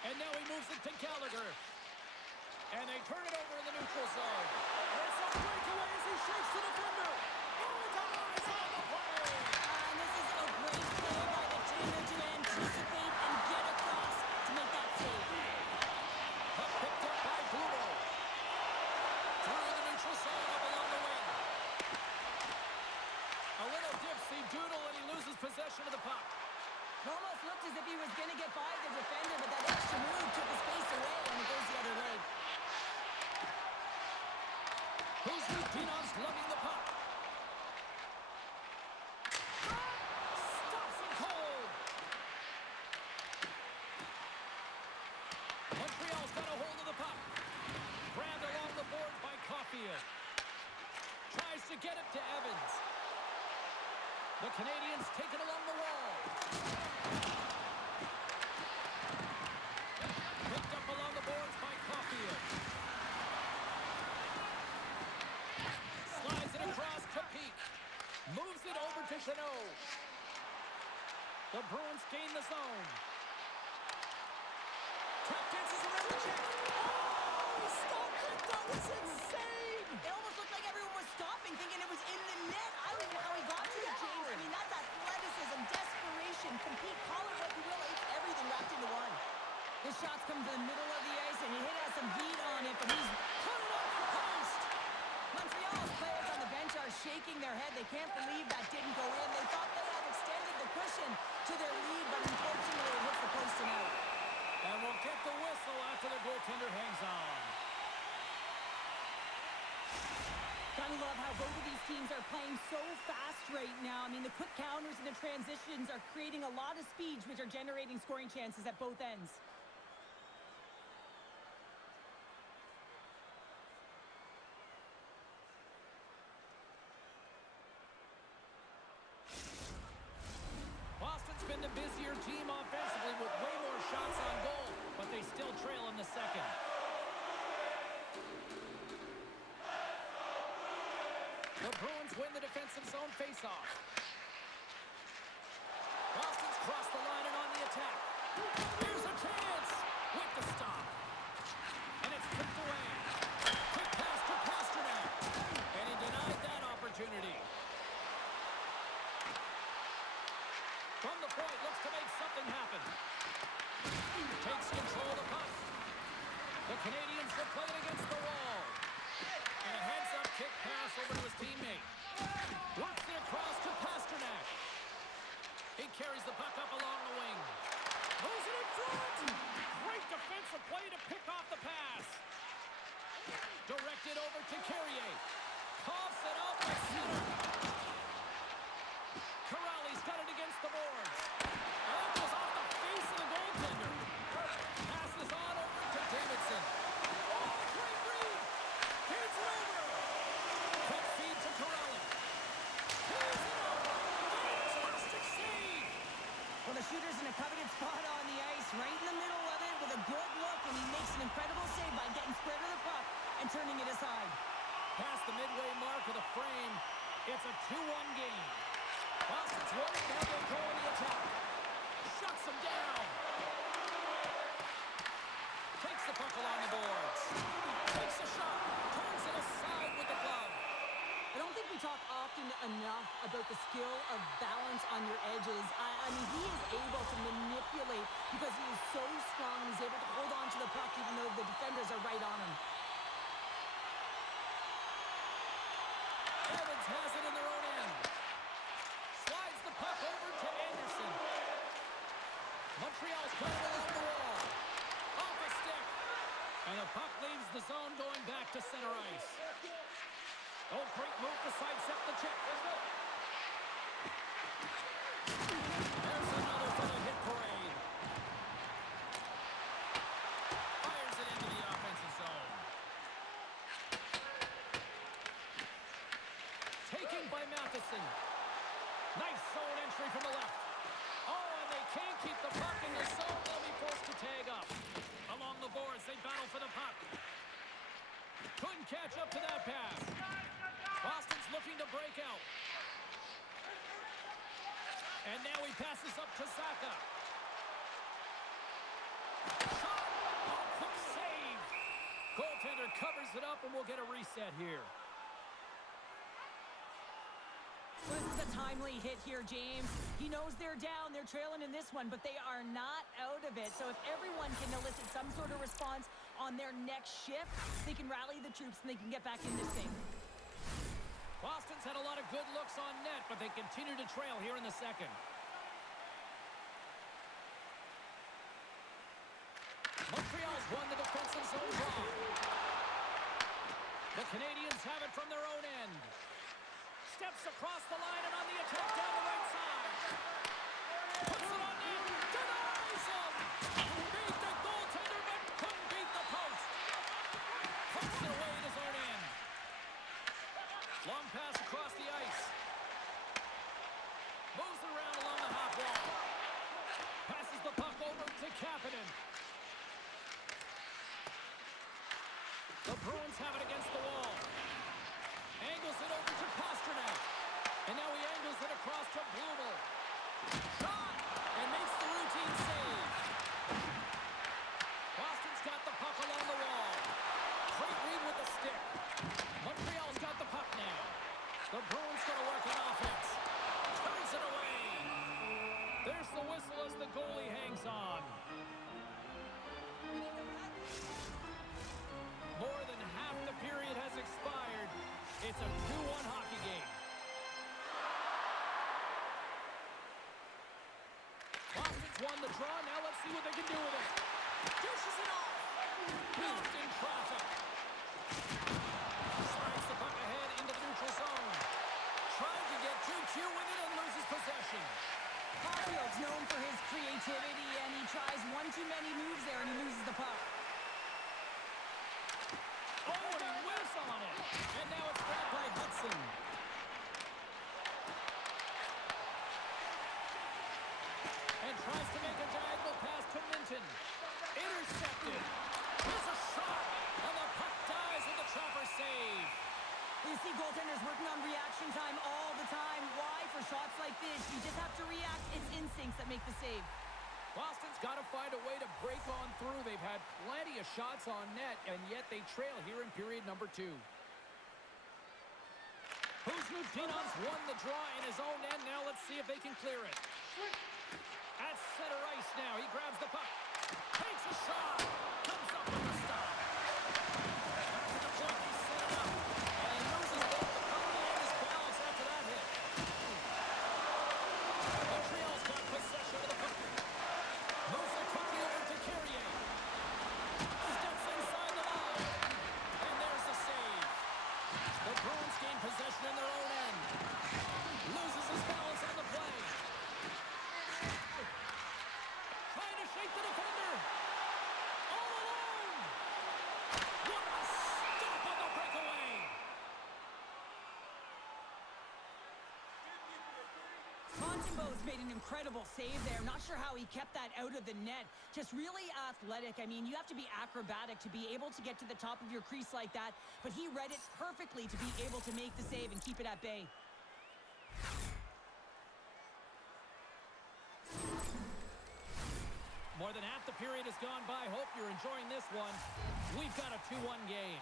And now he moves it to Gallagher. And they turn it over in the neutral zone. It's a breakaway as he shakes the defender. Oh, it's eyes on the play. And this is a great play by the team to anticipate and get across to make that save. Puck picked up by Blumel. Through the neutral zone up along the wing. A little dipsy doodle and he loses possession of the puck. It almost looked as if he was going to get by the defender, but that extra move took his space away and it goes the other way. Who's Lupinov's lugging the puck? Stops him cold. Montreal's got a hold of the puck. Grabbed along the board by Caulfield. Tries to get it to Evans. The Canadiens take it along the wall. Picked up along the boards by Caulfield. Slides it across The Bruins gain the zone. Tap dances around the check. Oh, he stopped it. That was insane. It almost looked like everyone was stopping, thinking it was in the net. I don't know how he got to it, James. I mean, that's athleticism, desperation, compete, call it what you will. It's everything wrapped into one. The shots come to the middle of the ice, and he has some heat on it, but he's put it off the post. Montreal's players on the bench are shaking their head. They can't believe that didn't go in. They thought they had extended the cushion to their lead, but unfortunately it hits the post and out. And we'll get the whistle after the goaltender hangs on. Gotta love how both of these teams are playing so fast right now. I mean, the quick counters and the transitions are creating a lot of speeds, which are generating scoring chances at both ends. Boston's been the busier team offensively with way more shots on goal, but they still trail in the second. The Bruins win the defensive zone faceoff. Boston's crossed the line and on the attack. Here's a chance with the stop. And it's kicked away. Quick pass to Pasternak. And he denied that opportunity. From the point, looks to make something happen. Takes control of the puck. The Canadiens will play it against the wall. And a heads-up kick pass over to his teammate. Works it across to Pasternak. He carries the puck up along the wing. Moves it in front. Great defensive play to pick off the pass. Directed over to Carrier. Coughs it up the center. Corrali's got it against the boards. And it goes off the face of the goaltender. Passes on over to Davidson. Oh, great read. Feeds it over. Quick feed to Corrali. Feeds it over. Fantastic save. Well, the shooter's in a coveted spot on the ice, right in the middle of it with a good look, and he makes an incredible save by getting square to the puck and turning it aside. Past the midway mark of the frame, it's a 2-1 game. Boston's running down their goal in the attack. Shuts them down. Takes the puck along the boards. Takes a shot. Turns it aside with the glove. I don't think we talk often enough about the skill of balance on your edges. I mean, he is able to manipulate because he is so strong. He's able to hold on to the puck even though the defenders are right on him. Evans has it in their own end. Slides the puck over to Anderson. Montreal's got it along the wall. Off a stick. And the puck leaves the zone going back to center ice. Oh, great move to sidestep the check. There's another for the hit parade. Fires it into the offensive zone. Taken by Matheson. Nice zone entry from the left. Oh, and they can't keep the puck in the zone. They'll be forced to tag up. Along the boards, they battle for the puck. Couldn't catch up to that pass. Boston's looking to break out. And now he passes up to Saka. Shot! Oh, quick save! Goaltender covers it up, and we'll get a reset here. This is a timely hit here, James. He knows they're down. They're trailing in this one, but they are not out of it. So if everyone can elicit some sort of response on their next shift, they can rally the troops and they can get back in this thing. Boston's had a lot of good looks on net, but they continue to trail here in the second. Montreal's won the defensive zone draw. The Canadiens have it from their own end. Steps across the line and on the attack down the right side. Puts it on net. Denies him. Beat the goaltender, but couldn't beat the post. Puts it away at his own end. Long pass across the ice. Moves it around along the half wall. Passes the puck over to Kapanen. The Bruins have it against the wall. Angles it over to Pasternak. And now he angles it across to Blumel. Shot! the goalie hangs on. More than half the period has expired. It's a 2-1 hockey game. Boston's won the draw. Now let's see what they can do with it. Dishes it off. Blocked in traffic. Slides the puck ahead into the neutral zone. Trying to get 2Q with it and loses possession. Caulfield's known for his creativity, and he tries one too many moves there, and he loses the puck. Oh, and he whiffs on it. And now it's grabbed by Hudson. And tries to make a diagonal pass to Minton. Intercepted. Here's a shot. And the puck dies with the chopper save. You see goaltenders working on reaction time all the time. Why? For shots like this, you just have to react. It's instincts that make the save. Boston's got to find a way to break on through. They've had plenty of shots on net, and yet they trail here in period number 2. Kuzmudinov won the draw in his own end. Now let's see if they can clear it. At center ice now. He grabs the puck. Takes a shot. Comes up with a stop. After the point, he set it up. And he loses both the puck and his balance after that hit. Montreal's got possession of the puck. Moves it quickly over to Carrier. Steps inside the line. And there's the save. The Bruins gain possession in their own end. Loses his balance on the play. Trying to shake the defender. All alone. What a stop on the breakaway. Montembeault's made an incredible save there. Not sure how he kept that out of the net. Just really athletic. I mean, you have to be acrobatic to be able to get to the top of your crease like that, but he read it perfectly to be able to make the save and keep it at bay. More than half the period has gone by. Hope you're enjoying this one. We've got a 2-1 game.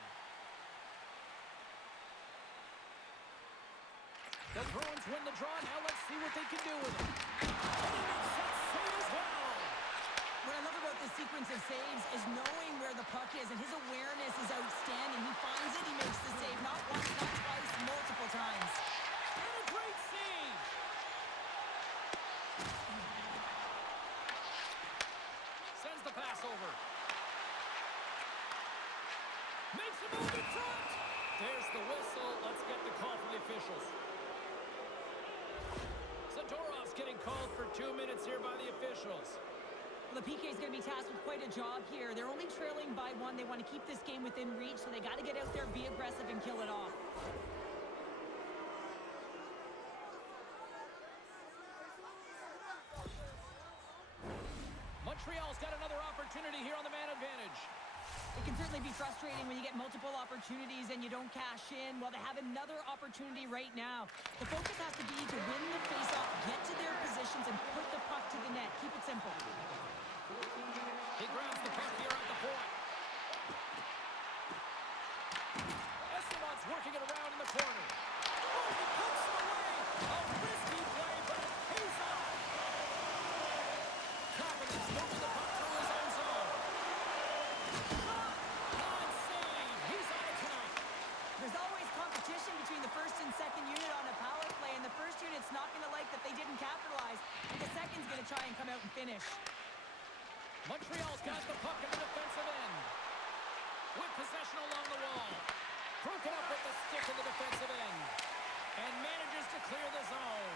The Bruins win the draw. Now let's see what they can do with it. And he makes that save as well. What I love about this sequence of saves is knowing where the puck is, and his awareness is outstanding. He finds it, he makes the save, not once, not twice, multiple times. And a great save. Sends the pass over. Makes a move in front. There's the whistle. Let's get the call from the officials. Zadorov's getting called for 2 minutes here by the officials. Well, the PK is going to be tasked with quite a job here. They're only trailing by 1. They want to keep this game within reach, so they got to get out there, be aggressive, and kill it off. Montreal's got another opportunity here on the man advantage. It can certainly be frustrating when you get multiple opportunities and you don't cash in. Well, they have another opportunity right now. The focus has to be to win the faceoff, get to their positions, and put the puck to the net. Keep it simple. He grabs the puck here at the point. Esteban's working it around in the corner. Oh, he puts it away. A risky play, but it pays off. Kapanen's moving the puck through his own zone. Shot! And save. He's out of tonight. There's always competition between the first and second unit on a power play, and the first unit's not going to like that they didn't capitalize. The second's going to try and come out and finish. Montreal's got the puck in the defensive end. With possession along the wall. Broken up with the stick in the defensive end. And manages to clear the zone.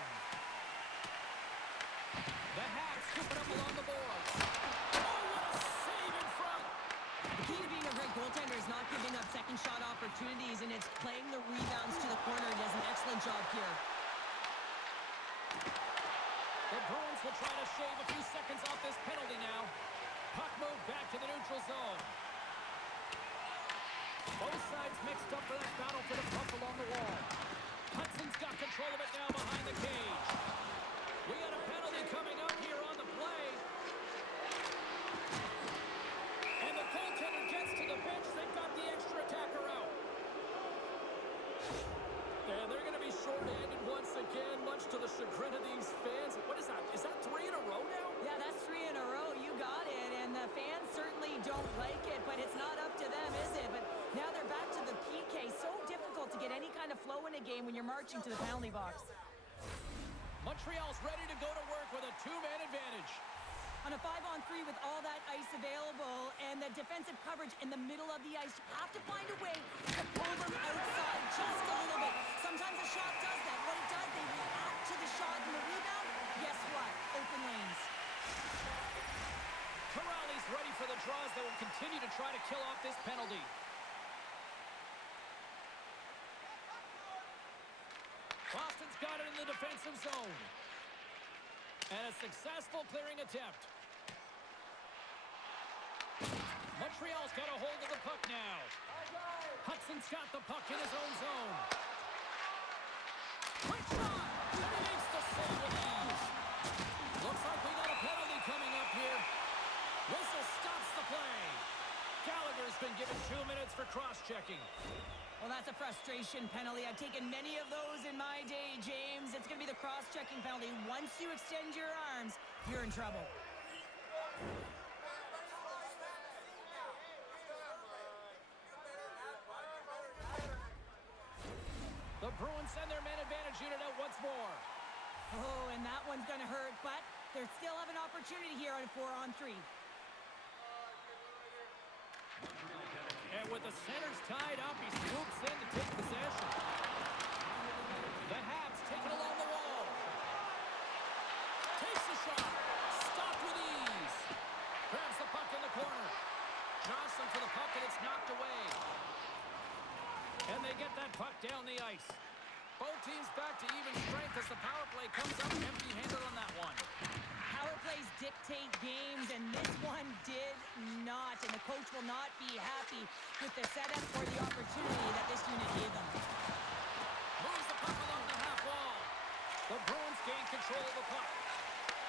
The Habs scoop it up along the boards. Oh, what a save in front. The key to being a great goaltender is not giving up second shot opportunities, and it's playing the rebounds to the corner. He does an excellent job here. The Bruins will try to shave a few seconds off this penalty now. Puck moved back to the neutral zone. Both sides mixed up for that battle for the puck along the wall. Hudson's got control of it now behind the cage. We got a penalty coming up here on the play. And the goaltender gets to the bench. They've got the extra attacker out. And they're going to be short-handed once again, much to the chagrin of these fans. What is that? Is that 3 in a row now? Yeah, that's in a game when you're marching to the penalty box. Montreal's ready to go to work with a two-man advantage. On a 5-on-3 with all that ice available and the defensive coverage in the middle of the ice, you have to find a way to pull them outside just a little bit. Sometimes a shot does that. What it does, they react to the shot and the rebound. Guess what? Open lanes. Corrali's ready for the draws that will continue to try to kill off this penalty. Boston's got it in the defensive zone. And a successful clearing attempt. Montreal's got a hold of the puck now. Hudson's got the puck in his own zone. Quick shot! And he makes the save with ease. Looks like we got a penalty coming up here. Whistle stops the play. Gallagher's been given 2 minutes for cross-checking. Well, that's a frustration penalty. I've taken many of those in my day, James. It's going to be the cross-checking penalty. Once you extend your arms, you're in trouble. The Bruins send their man advantage unit out once more. Oh, and that one's going to hurt, but they still have an opportunity here on a 4-on-3. And with the centers tied up, he swoops in to take possession. The Habs take it along the wall. Takes the shot. Stopped with ease. Grabs the puck in the corner. Johnson for the puck, and it's knocked away. And they get that puck down the ice. Both teams back to even strength as the power play comes up empty-handed on that one. Power plays dictate games, and this one did not. And the coach will not be happy with the setup or the opportunity that this unit gave them. Moves the puck along the half wall. The Bruins gain control of the puck.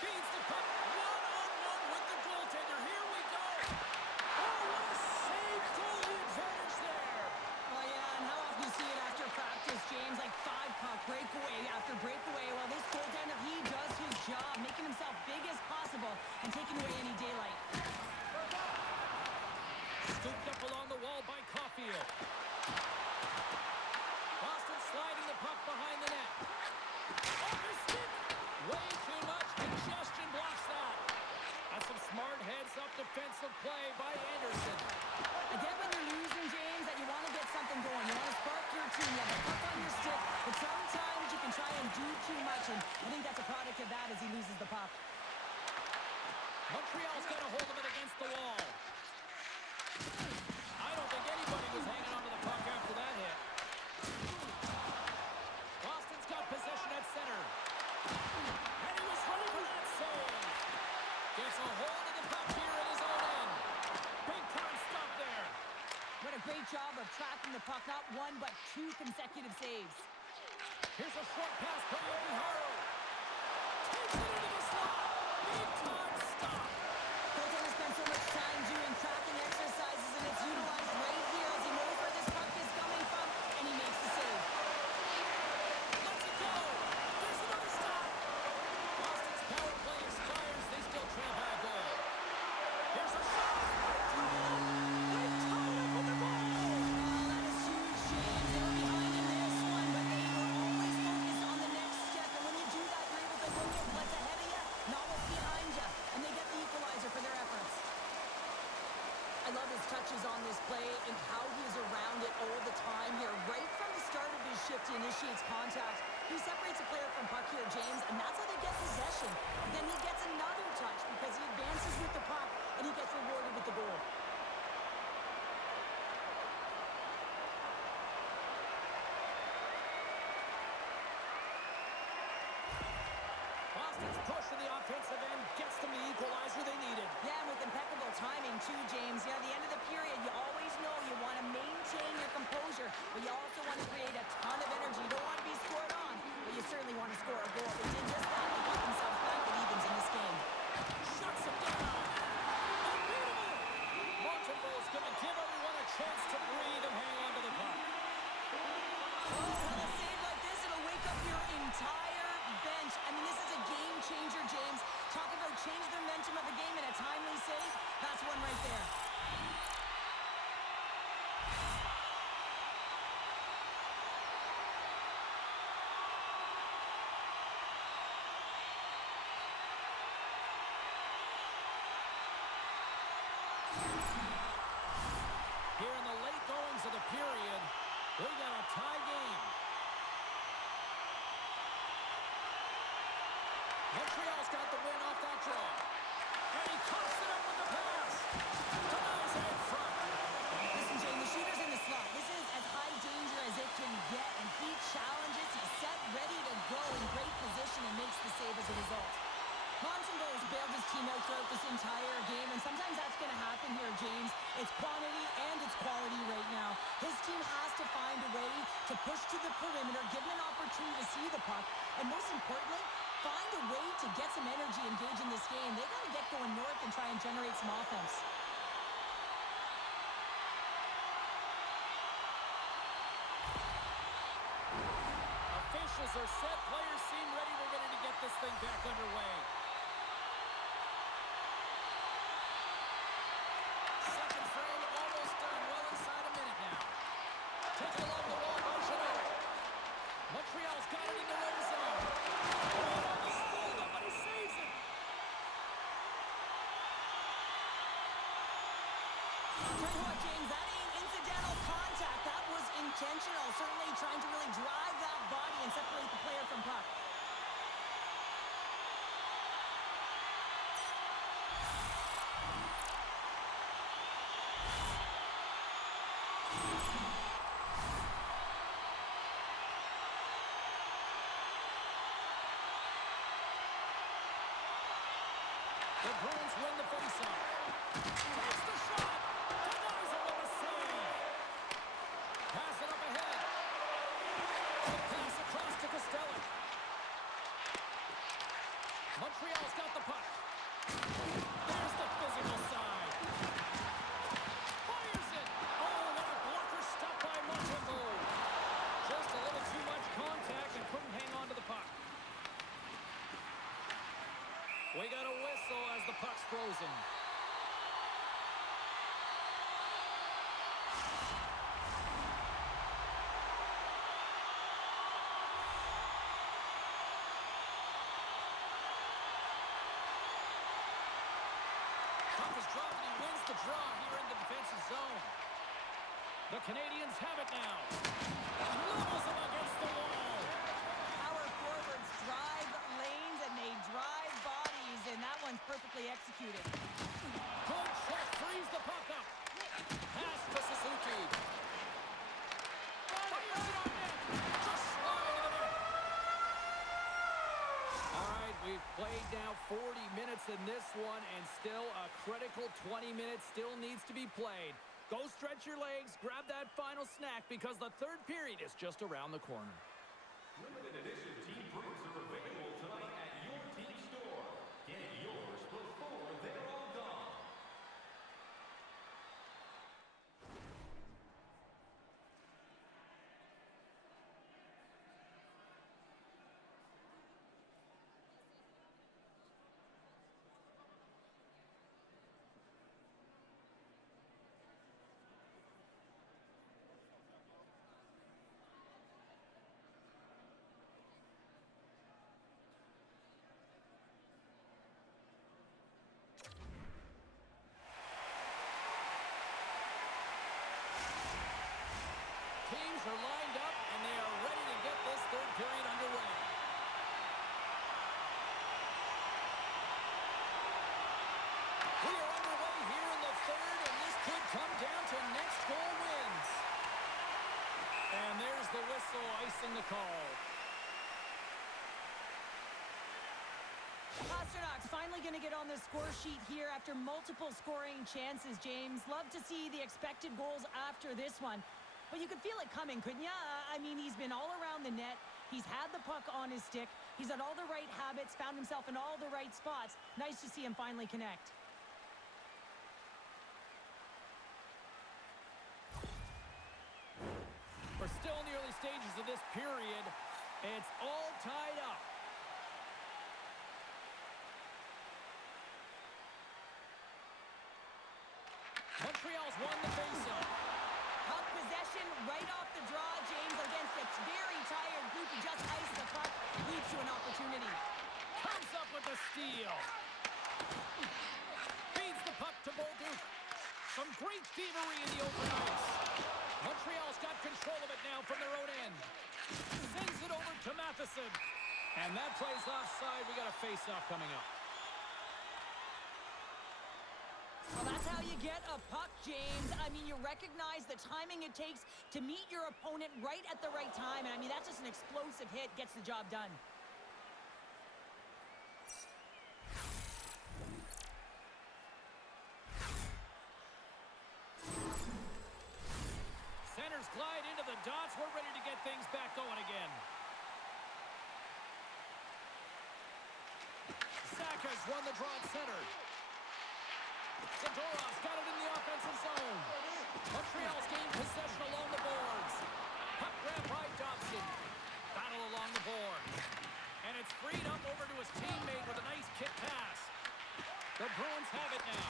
Feeds the puck one-on-one with the goaltender. Here we go. Oh, what a save! Goalie advantage there. Oh, yeah, and how often you see it after practice, James? Like 5-puck breakaway after breakaway. Well, this goaltender, he does his job, making himself big as possible and taking away any daylight. Scooped up along the wall by Caulfield. Boston sliding the puck behind the net. Off his stick. Way too much congestion blocks that. That's some smart heads-up defensive play by Anderson. I get when you're losing, James, that you want to get something going. You want to spark your team. You have a puck on your stick, but sometimes you can try and do too much, and I think that's a product of that as he loses the puck. Montreal's got a hold of it against the wall. I don't think anybody was hanging onto the puck after that hit. Boston's got possession at center. And he was ready for that save. Gets a hold of the puck here in his own end. Big time stop there. What a great job of tracking the puck. Not one, but 2 consecutive saves. Here's a short pass by Yogi-Haru. Takes it into the slot. Big time stop. Goaltender spent so much time doing tracking exercises, and it's utilized right here as he knows where this puck is coming from, and he makes the save. Let's it go. There's another stop. Boston's power play expires. They still trail by a goal. Here's a shot. They tie it up with the ball. Oh, that is huge, James. They were behind in this one, but they were always focused on the next step, and when you do that, you're able to look at what's ahead of you, not what's behind you, and they get the equalizer for their efforts. I love his touches on this play and how he is around it all the time here. Right from the start of his shift, he initiates contact. He separates a player from puck here, James, and that's how they get possession. Then he gets another touch because he advances with the puck, and he gets rewarded with the goal. Boston's push to the offensive end gets them the equalizer they needed. Yeah, and with impeccable timing, too, James. You know, at the end of the period, you always know you want to maintain your composure, but you also want to create a ton of energy. You don't want to be scored on, but you certainly want to score a goal. They did just that. They got themselves back at evens in this game. Shuts him down. Unbeatable. Montembeau's going to give everyone a chance to breathe and hang on to the puck. Oh, a save like this, it'll wake up your entire bench. I mean, this is a game changer, James. Talk about change the momentum of the game in a timely save. That's one right there. Here in the late goings of the period, we got a tie game. Montreal's got the win off that draw. And he coughs it up with the pass. Denies it in front. Listen, Jane, the shooter's in the slot. This is as high danger as it can get, and he challenges. He's set, ready to go in great position, and makes the save as a result. Montreal has bailed his team out throughout this entire game, and sometimes that's going to happen here, James. It's quantity and it's quality right now. His team has to find a way to push to the perimeter, give him an opportunity to see the puck, and most importantly, find a way to get some energy engaged in this game. They got to get going north and try and generate some offense. Officials are set. Players seem ready. We're ready to get this thing back underway. Second frame almost done. Well inside a minute now. Take it along the wall. Montreal. Montreal's got it in the red zone. Oh, the steal. Nobody saves it. I'll tell you what, James, that ain't incidental contact. That was intentional. Certainly trying to really drive that body and separate the player from puck. The Bruins win the faceoff. Takes the shot. Denies it with a save. Pass it up ahead. Quick pass across to Costello. Montreal's got the puck. There's the physical side. Fires it. Oh, what a blocker stop by Montreal. Just a little too much contact and couldn't hang on to the puck. We got a whistle as the puck's frozen. Puck is dropped and he wins the draw here in the defensive zone. The Canadiens have it now. Levels him against the wall. Power forwards drive lanes and they drive bodies, and that one's perfectly executed. Good check, frees the puck up. Pass to Suzuki. Fires it on net. Just slide into the net. All right, we've played now 40 minutes in this one, and still a critical 20 minutes still needs to be played. Go stretch your legs, grab that final snack, because the third period is just around the corner. Limited edition team prints are available tonight at your team store. Get yours before they're all gone. Teams are lined up, and they are ready to get this third period underway. We are underway here in the third, and this could come down to next goal wins. And there's the whistle, icing the call. Pasternak's finally going to get on the score sheet here after multiple scoring chances, James. Love to see the expected goals after this one. But you could feel it coming, couldn't you? I mean, he's been all around the net. He's had the puck on his stick. He's had all the right habits, found himself in all the right spots. Nice to see him finally connect. We're still in the early stages of this period. It's all tied up. Montreal's won the faceoff. Puck possession right off the draw, James, against a very tired group who just iced the puck. Leads to an opportunity. Comes up with the steal. Feeds the puck to Bolduc. great thievery in the open ice. Montreal's got control of it now from their own end. Sends it over to Matheson. And that plays offside. We got a face-off coming up. Well, that's how you get a puck, James. I mean, you recognize the timing it takes to meet your opponent right at the right time. And, I mean, that's just an explosive hit. Gets the job done. Centers glide into the dots. We're ready to get things back going again. Saka's won the draw at center. Zadorov's got it in the offensive zone. Montreal's gained possession along the boards. Puck grab by Dobson. Battle along the boards. And it's freed up over to his teammate with a nice kick pass. The Bruins have it now.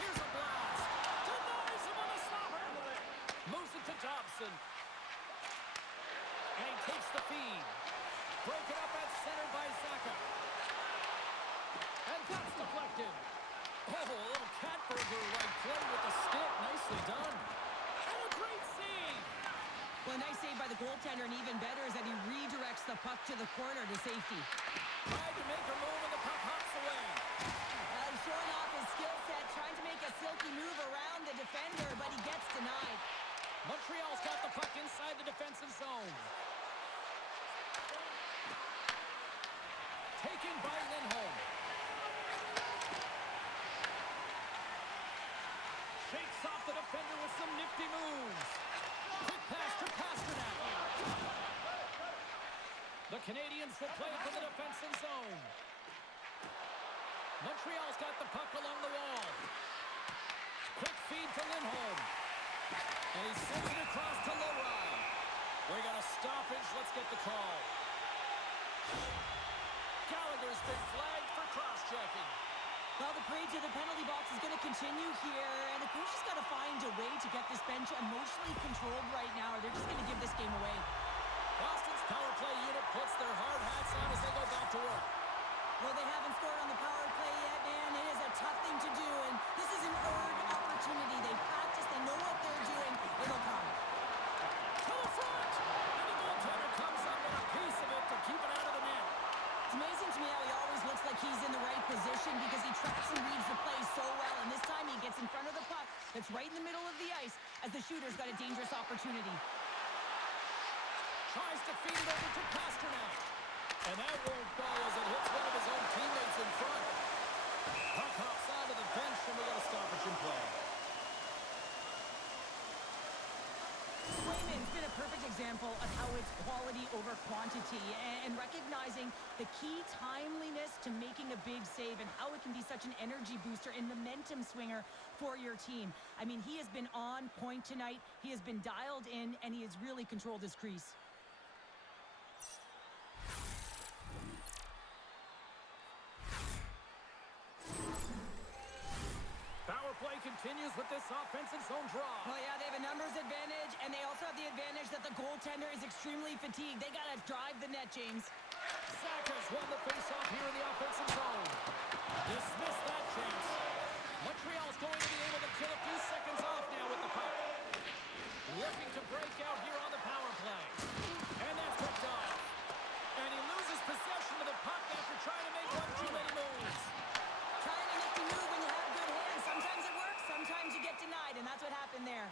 Here's a blast. Denies him on the stopper. Moves it to Dobson. And he takes the feed. Broken up at center by Zaka. And that's deflected. Oh, a little Catburger right play with the stick. Nicely done. And a great save. Well, a nice save by the goaltender, and even better is that he redirects the puck to the corner to safety. Tried to make a move, and the puck hops away. Showing off his skill set, trying to make a silky move around the defender, but he gets denied. Montreal's got the puck inside the defensive zone. Taken by Lindholm. Shakes off the defender with some nifty moves. Quick pass to Pasternak. The Canadiens will play it to the defensive zone. Montreal's got the puck along the wall. Quick feed to Lindholm. And he sends it across to Lowry. We got a stoppage. Let's get the call. Gallagher's been flagged for cross-checking. Well, the parade to the penalty box is going to continue here, and the coach has got to find a way to get this bench emotionally controlled right now, or they're just going to give this game away. Boston's power play unit puts their hard hats on as they go back to work. Well, they haven't scored on the power play yet, man. It is a tough thing to do, and this is an earned opportunity. They practice, they know what they're doing. It'll come. To the front! And the goaltender comes up with a piece of it to keep it out of the net. It's amazing to me how he always looks like he's in the right position because he tracks and reads the play so well, and this time he gets in front of the puck that's right in the middle of the ice as the shooter's got a dangerous opportunity. Tries to feed it over to Pasternak. And that won't go as it hits one of his own teammates in front. Puck hops onto the bench, and we got a stoppage in play. Swayman's been a perfect example of how it's quality over quantity and recognizing the key timeliness to making a big save and how it can be such an energy booster and momentum swinger for your team. I mean, he has been on point tonight. He has been dialed in, and he has really controlled his crease. Power play continues with this offensive zone draw. Well, yeah, they have a numbers advantage, and they also have the advantage that the goaltender is extremely fatigued. They got to drive the net, James. Saka's won the faceoff here in the offensive zone. Dismissed that chance. Montreal's going to be able to kill a few seconds off now with the puck. Looking to break out here on the power play. And that's picked off. And he loses possession of the puck after trying to make one too many moves. Trying to make the move when you have good hands. Sometimes it works, sometimes you get denied, and that's what happened there.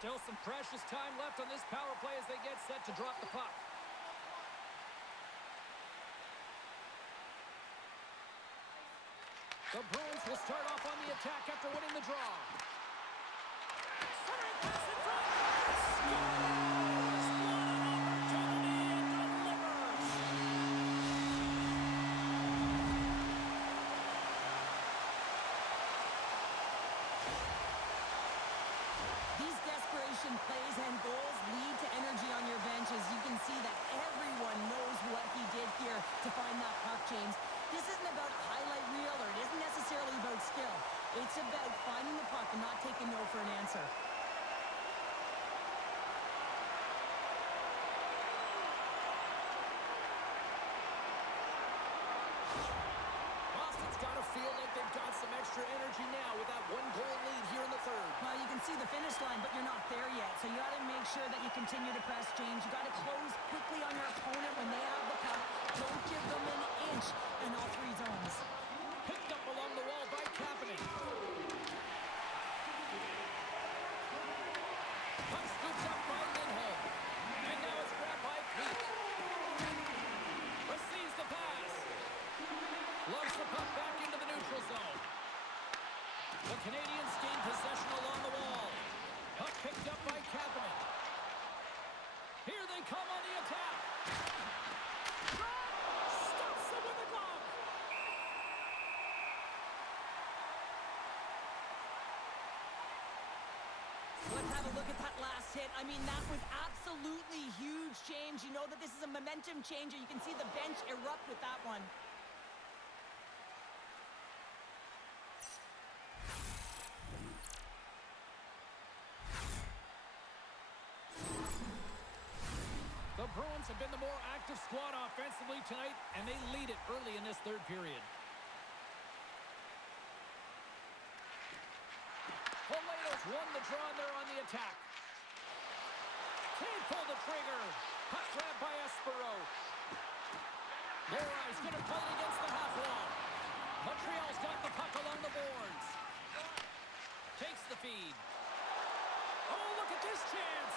Still some precious time left on this power play as they get set to drop the puck. The Bruins will start off on the attack after winning the draw. Centering pass in front. Scores! What an opportunity and delivers! These desperation plays and goals lead to energy on your benches. You can see that everyone knows what he did here to find that puck, James. This isn't about a highlight reel, or it isn't necessarily about skill. It's about finding the puck and not taking no for an answer. feel like they've got some extra energy now with that one-goal lead here in the third. Well, you can see the finish line, but you're not there yet. So you got to make sure that you continue to press, James. You got to close quickly on your opponent when they have the puck. Don't give them an inch in all three zones. Picked up along the wall by Kapanen. Puck scoops up by Lindholm. And now it's grabbed by Peak. Receives the pass. Loves the puck back into the neutral zone. The Canadiens gain possession along the wall. Puck picked up by Kapanen. Here they come on the attack. Stops them with the glove. Let's have a look at that last hit. I mean, that was absolutely huge, James. You know that this is a momentum changer. You can see the bench erupt with that one. The Bruins have been the more active squad offensively tonight, and they lead it early in this third period. Poleto's won the draw, and they're on the attack. Can't pull the trigger. Puck grab by Espero. Lori's going to play it against the half wall. Montreal's got the puck along the boards. Takes the feed. Oh, look at this chance.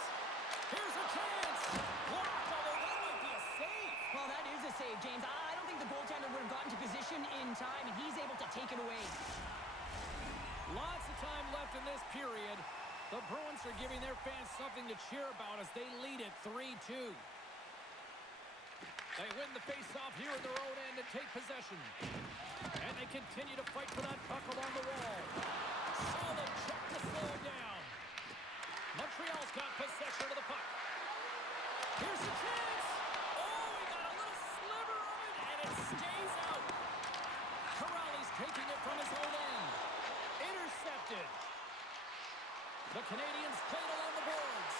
Here's a chance. Blocked, although that might be a save. Well, that is a save, James. I don't think the goaltender would have gotten to position in time, and he's able to take it away. Lots of time left in this period. The Bruins are giving their fans something to cheer about as they lead it 3-2. They win the face-off here in their own end and take possession. And they continue to fight for that puck along the wall. Solid check to slow it down. Montreal's got possession of the puck. Here's the chance. Oh, he got a little sliver of it, and it stays out. Corrali's taking it from his own end. Intercepted. The Canadiens played along the boards.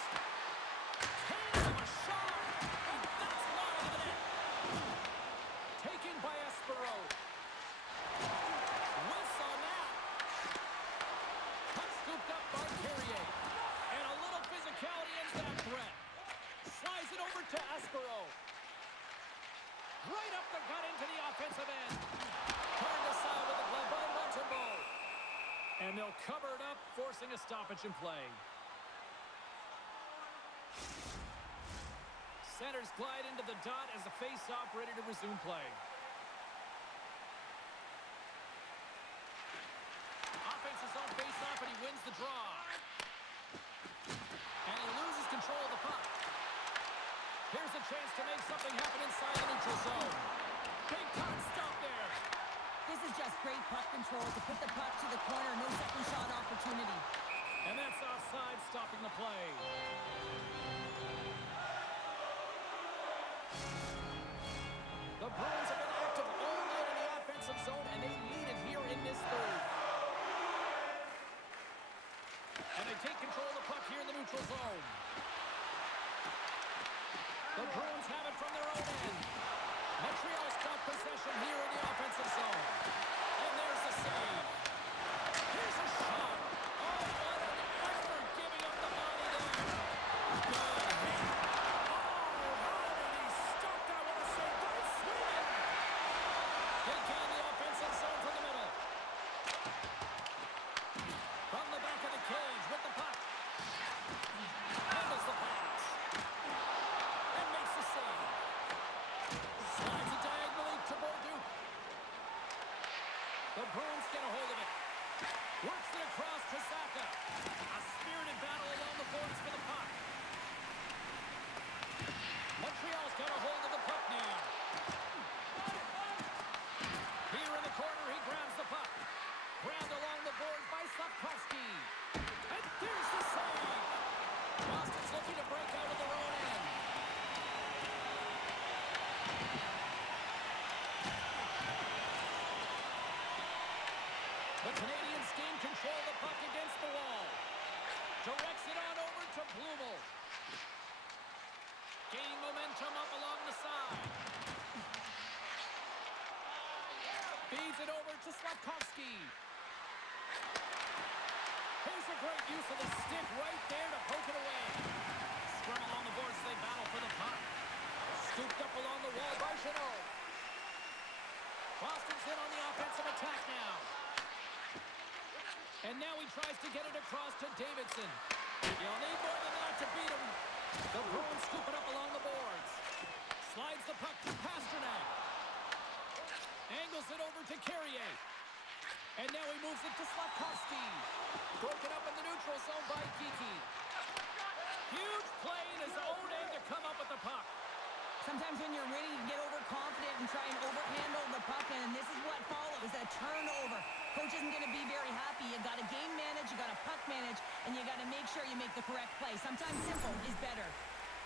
Hands him a shot, and that's wide of the net. Taken by Espero. Whiffs on that. Puck scooped up by Carrier. And a little physicality ends that threat. Slides it over to Espero. Right up the gut into the offensive end. Turned aside with the glove by Montembeault. And they'll cover it up, forcing a stoppage in play. Centers glide into the dot as the face-off ready to resume play. Offense is on face-off, and he wins the draw. And he loses control of the puck. Here's a chance to make something happen inside the neutral zone. Big time stop there. This is just great puck control to put the puck to the corner. No second shot opportunity. And that's offside, stopping the play. The Bruins have been active all night in the offensive zone, and they lead it here in this third. And they take control of the puck here in the neutral zone. The Bruins have it from their own end. Montreal's got possession here in the offensive zone. And there's the save. Here's a shot. Oh, what an effort giving up the body there. Good hit. Oh, how did he stop that? What a save. Good swinging. They gain the offensive zone from the middle. From the back of the cage with the puck. Handles the pass. And makes the save. Slides it diagonally to Bolduc. The Bruins get a hold of it. Works it across to Saka. A spirited battle along the boards for the puck. Montreal's got a hold of the puck now. Here in the corner, he grabs the puck. Grabbed along the board by Slavkovsky. And there's the save. Boston's looking to break out of their own end. The Canadiens gain control of the puck against the wall. Directs it on over to Blumel. Gaining momentum up along the side. Feeds it over to Slavkovsky. Here's a great use of the stick right there to poke it away. Scrum along the boards, they battle for the puck. Scooped up along the wall by Chanel. Boston's in on the offensive attack now. And now he tries to get it across to Davidson. You'll need more than that to beat him. The Bruins scoop it up along the boards. Slides the puck to Pasternak. Angles it over to Carrier. And now he moves it to Slavkovsky. Broken up in the neutral zone by Geeky. Huge play in his own end to come up with the puck. Sometimes when you're winning, you get overconfident and try and overhandle the puck, and this is what follows, a turnover. Coach isn't going to be very happy. You got to game manage, you got to puck manage, and you got to make sure you make the correct play. Sometimes simple is better.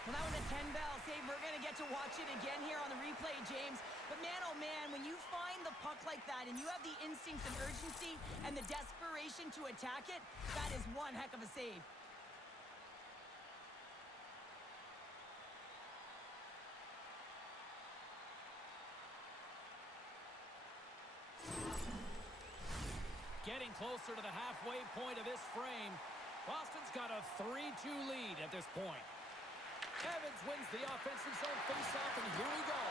Well, that was a 10-bell save. We're going to get to watch it again here on the replay, James. But man, oh man, when you find the puck like that and you have the instincts and urgency and the desperation to attack it, that is one heck of a save. Getting closer to the halfway point of this frame. Boston's got a 3-2 lead at this point. Evans wins the offensive zone faceoff, and here we go.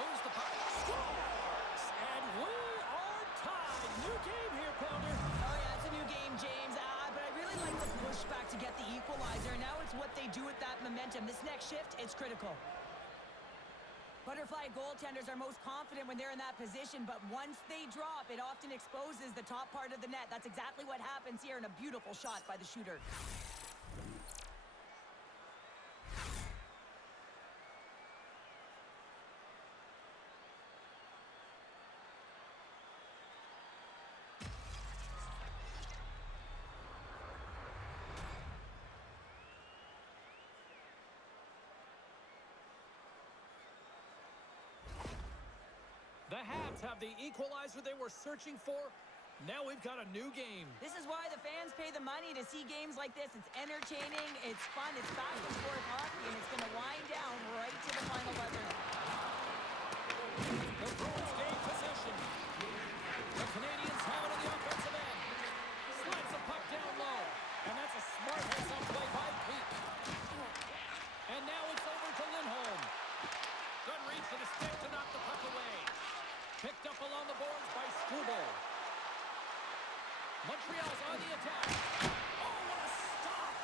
Moves the puck. Scores! And we are tied. New game here, Pounder. Oh, yeah, it's a new game, James. But I really like the pushback to get the equalizer. Now it's what they do with that momentum. This next shift, it's critical. Butterfly goaltenders are most confident when they're in that position, but once they drop, it often exposes the top part of the net. That's exactly what happens here in a beautiful shot by the shooter. The Habs have the equalizer they were searching for. Now we've got a new game. This is why the fans pay the money to see games like this. It's entertaining, it's fun, it's back and forth hockey, and it's going to wind down right to the final buzzer. The Bruins gain possession. The Canadiens have it on the offensive end. Slides the puck down low. And that's a smart heads-up play by Pete. And now it's over to Lindholm. Good reach for the stick to knock the puck away. Picked up along the boards by Struble. Montreal's on the attack. Oh, what a stop!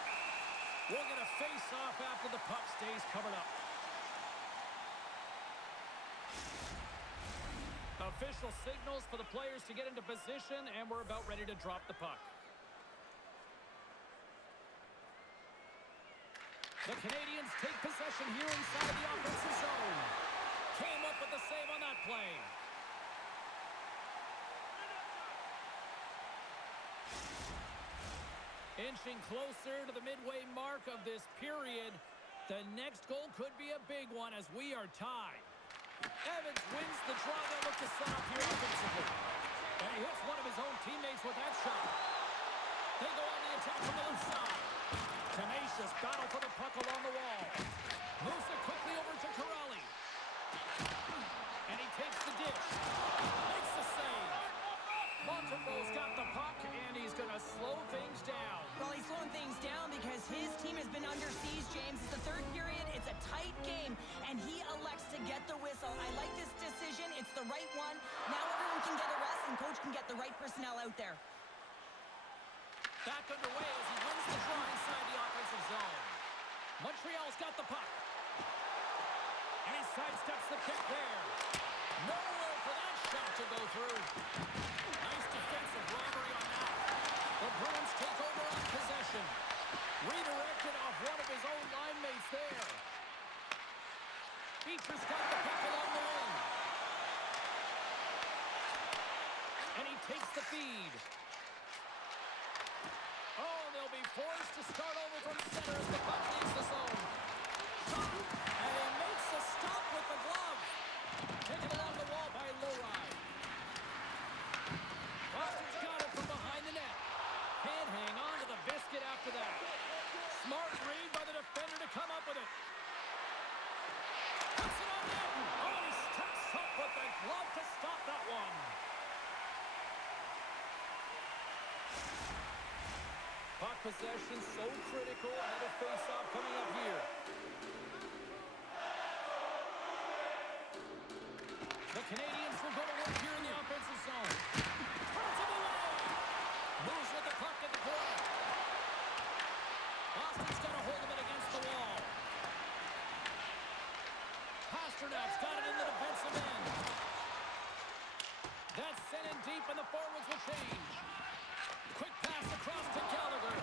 We'll get a face-off after the puck stays covered up. Official signals for the players to get into position, and we're about ready to drop the puck. The Canadiens take possession here inside the offensive zone. Came up with the save on that play. Inching closer to the midway mark of this period. The next goal could be a big one as we are tied. Evans wins the draw. They look to set up here offensively. And he hits one of his own teammates with that shot. They go on the attack from the left side. Tenacious battle for the puck along the wall. Moves it quickly over to Corrali. And he takes the dish. Makes the save. Montembeau's got the puck, and he's going to slow things down. Well, he's slowing things down because his team has been under siege, James. It's the third period. It's a tight game, and he elects to get the whistle. I like this decision. It's the right one. Now everyone can get a rest, and coach can get the right personnel out there. Back underway as he wins the draw inside the offensive zone. Montreal's got the puck. And he sidesteps the kick there. Nowhere for that shot to go through. Nice defensive robbery on that. The Bruins take over on possession. Redirected off one of his own line mates there. Beecher's got the puck along the wing. And he takes the feed. Oh, they'll be forced to start over from center as the puck leaves the zone. Shot, and he makes a stop with the glove. Taken along the wall by Lowry. Boston's got it from behind the net. Can't hang on to the biscuit after that. Smart read by the defender to come up with it. Puts it on net. Oh, he steps up with the glove to stop that one. possession so critical. Another face-off coming up here. The Canadiens will go to work here in the offensive zone. Turns it away. Moves with the puck at the corner. Boston's got a hold of it against the wall. Pasternak's got it in the defensive end. That's sent in deep, and the forwards will change. Quick pass across to Gallagher.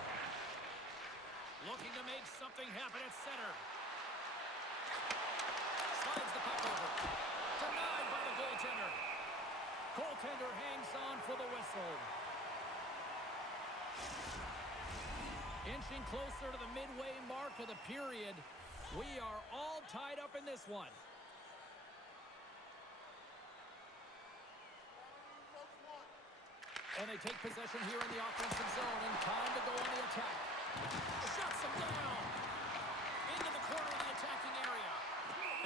Looking to make something happen at center. Slides the puck over. Denied by the goaltender. Goaltender hangs on for the whistle. Inching closer to the midway mark of the period. We are all tied up in this one. And they take possession here in the offensive zone, and time to go on the attack. Shuts them down. Into the corner of the attacking area.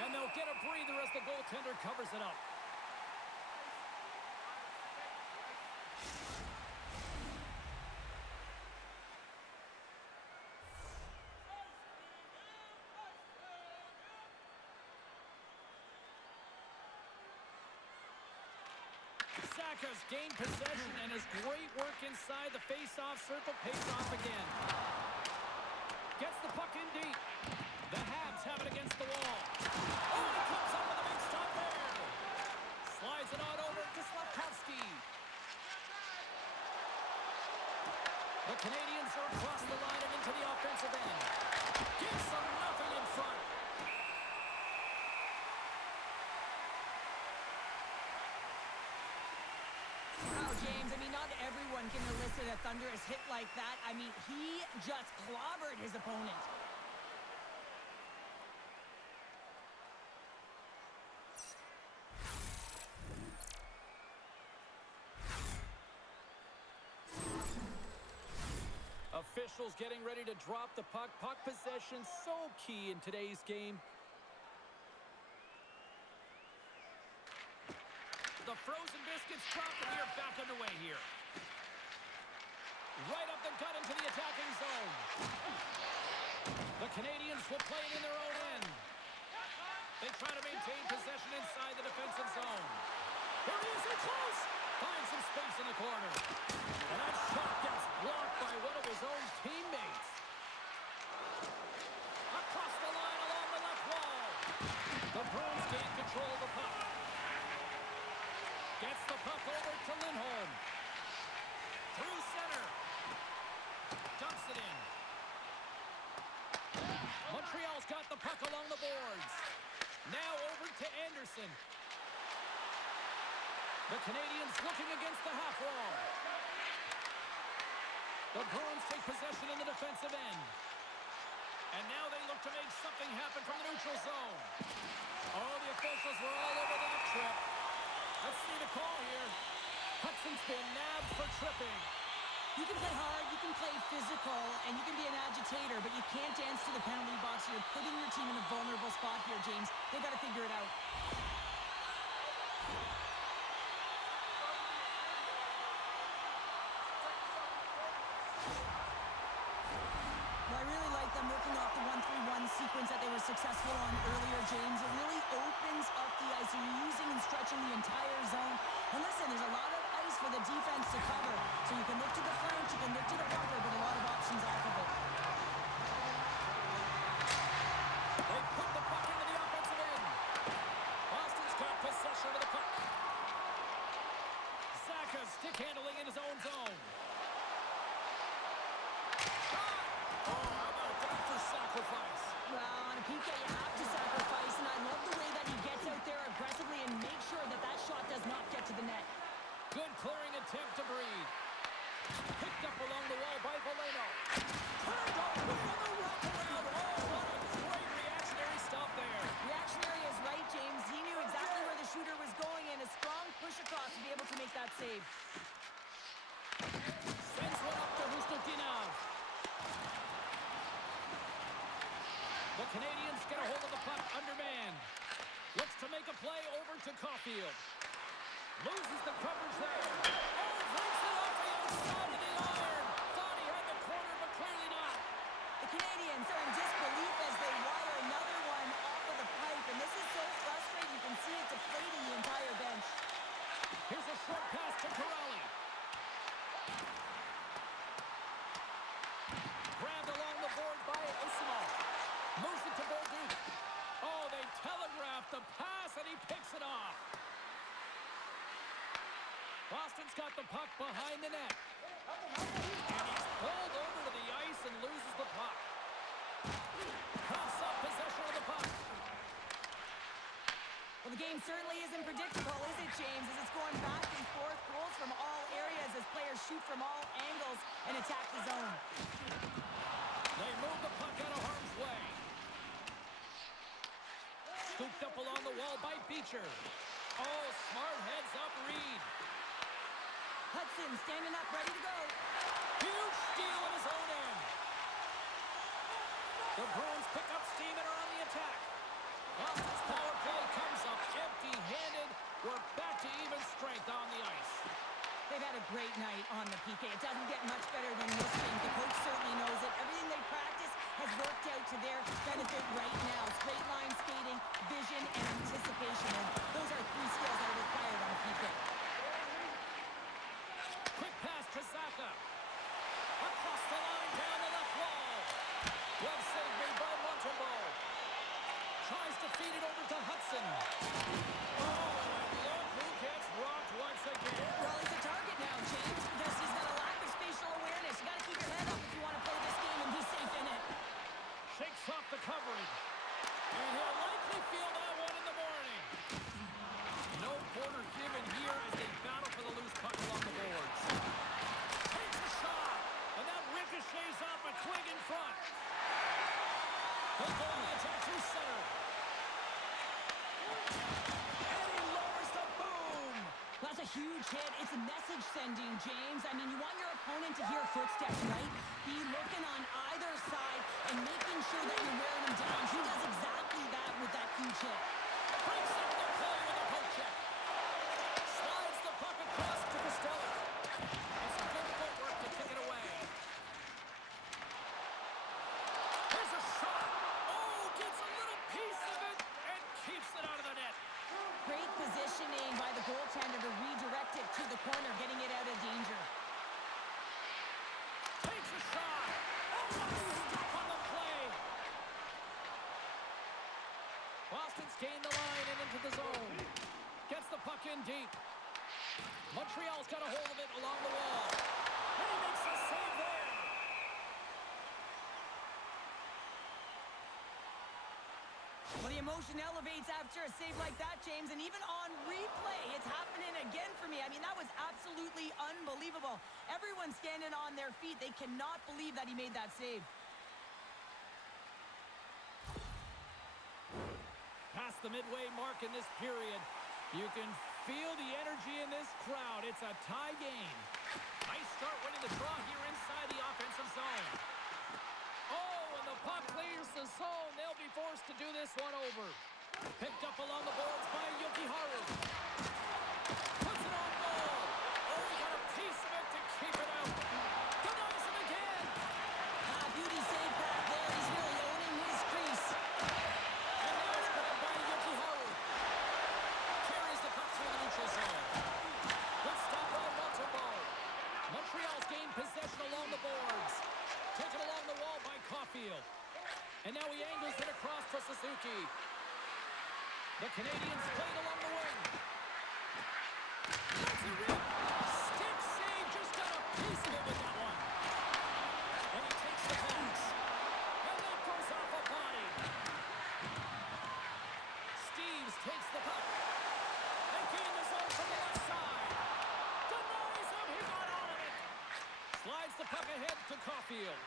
And they'll get a breather as the goaltender covers it up. Saka's gained possession and his great work inside the face-off circle pays off again. Gets the puck in deep. The Habs have it against the wall. Oh, and it comes up with a big stop there. Slides it on over to Slavkovsky. The Canadiens are across the line and into the offensive end. Gives them nothing in front. Wow, James, I mean, not everyone can elicit a thunderous hit like that. I mean, he just clobbered his opponent. Officials getting ready to drop the puck. Puck possession so key in today's game. The frozen biscuits drop, and we are back underway here. Right up the gut into the attacking zone. The Canadiens will play it in their own end. They try to maintain possession inside the defensive zone. Here he is, in close. Finds some space in the corner. And that shot gets blocked by one of his own teammates. Across the line along the left wall. The Bruins gain control of the puck. Gets the puck over to Lindholm. Through center. Dumps it in. Montreal's got the puck along the boards. Now over to Anderson. The Canadiens looking against the half wall. The Bruins take possession in the defensive end. And now they look to make something happen from the neutral zone. Oh, the officials were all over that trip. Let's see the call here. Hudson's been nabbed for tripping. You can play hard, you can play physical, and you can be an agitator, but you can't dance to the penalty box. You're putting your team in a vulnerable spot here, James. They've got to figure it out. Well, I really like them working off the 1-3-1 sequence that they were successful on earlier, James. It really opens up the ice. So you're using and stretching the entire zone. And listen, there's a lot of ice for the defense to cover. So you can look to the flank, you can look to the bumper, but a lot of options off of it. They put the puck into the offensive end. Boston's got possession of the puck. Saka stick handling in his own zone. Shot! Oh, how about that for sacrifice? Well, on a PK, you have to sacrifice, and I love the way that he gets out there aggressively and makes sure that that shot does not get to the net. Good clearing attempt to breathe. Picked up along the wall by Valeno. Turned away on the wraparound. Oh, what a great reactionary stop there. Reactionary is right, James. He knew exactly where the shooter was going, and a strong push across to be able to make that save. Sends one up to Hustokinov. The Canadiens get a hold of the puck undermanned. Looks to make a play over to Caulfield. Loses the coverage there. Oh, breaks it off the outside of the iron. Thought he had the corner, but clears and he picks it off. Boston's got the puck behind the net. And he's pulled over to the ice and loses the puck. Coughs up possession of the puck. Well, the game certainly isn't predictable, is it, James? As it's going back and forth, goals from all areas as players shoot from all angles and attack the zone. They move the puck out of harm's way. Scooped up along the wall by Beecher. Oh, smart heads up Reed. Hudson standing up, ready to go. Huge steal at his own end. The Bruins pick up steam and are on the attack. Boston's power play comes up empty-handed. We're back to even strength on the ice. They've had a great night on the PK. It doesn't get much better than this game. The coach certainly knows it. Everything they practice has worked out to their benefit right now. Straight line skating, vision, and anticipation. And those are three skills that are required on the PK. Quick pass to Zaka. Across the line, down the left wall. Well saved made by Montembeault. Tries to feed it over to Hudson. Oh, and look who gets rocked once again. Well, he's a target now, James, because he's got a lack of spatial awareness. You got to keep your head up if you want to play this game and be safe in it. Shakes off the coverage. And he'll likely feel that one in the morning. No quarter given here as they battle for the loose puck along the boards. Takes a shot. And that ricochets off a twig in front. He'll go on the attack through center. And he lowers the boom. That's a huge hit. It's a message sending, James. I mean, you want your opponent to hear footsteps, right? Be looking on either side and making sure that you're wearing them down. He does exactly that with that huge hit. Breaks up the play with a poke check. Slides the puck across to Costello. And some good footwork to kick it away. Here's a shot. Oh, gets a little piece of it and keeps it out of the net. Great positioning by the goaltender to redirect it to the corner, getting it out of danger. Takes a shot. Oh, stop on the play. Boston's gained the line and into the zone. Gets the puck in deep. Montreal's got a hold of it along the wall. And he makes a save there. Well, the emotion elevates after a save like that, James, and even on replay, it's happening again for me. I mean, that was absolutely unbelievable. Everyone's standing on their feet. They cannot believe that he made that save. Past the midway mark in this period, you can feel the energy in this crowd. It's a tie game. Nice start winning the draw here inside the offensive zone. Oh, and the puck clears the zone. They'll be forced to do this one over. Picked up along the boards by Yokiharu. Puts it on goal. Oh, he got a piece of it to keep it out. Denies him again. Beauty save back there. He's really owning his crease. And now it's grabbed by Yokiharu. Carries the puck through the neutral zone. Good stop by Montembeault. Montreal's gained possession along the boards. Taken along the wall by Caulfield. And now he angles it across to Suzuki. The Canadiens played along the wing. That's a rip. Stick save. Just got a piece of it with that one. And he takes the pass. And that goes off a body. Steves takes the puck. And gained the zone from the left side. Denies him. He got out of it. Slides the puck ahead to Caulfield.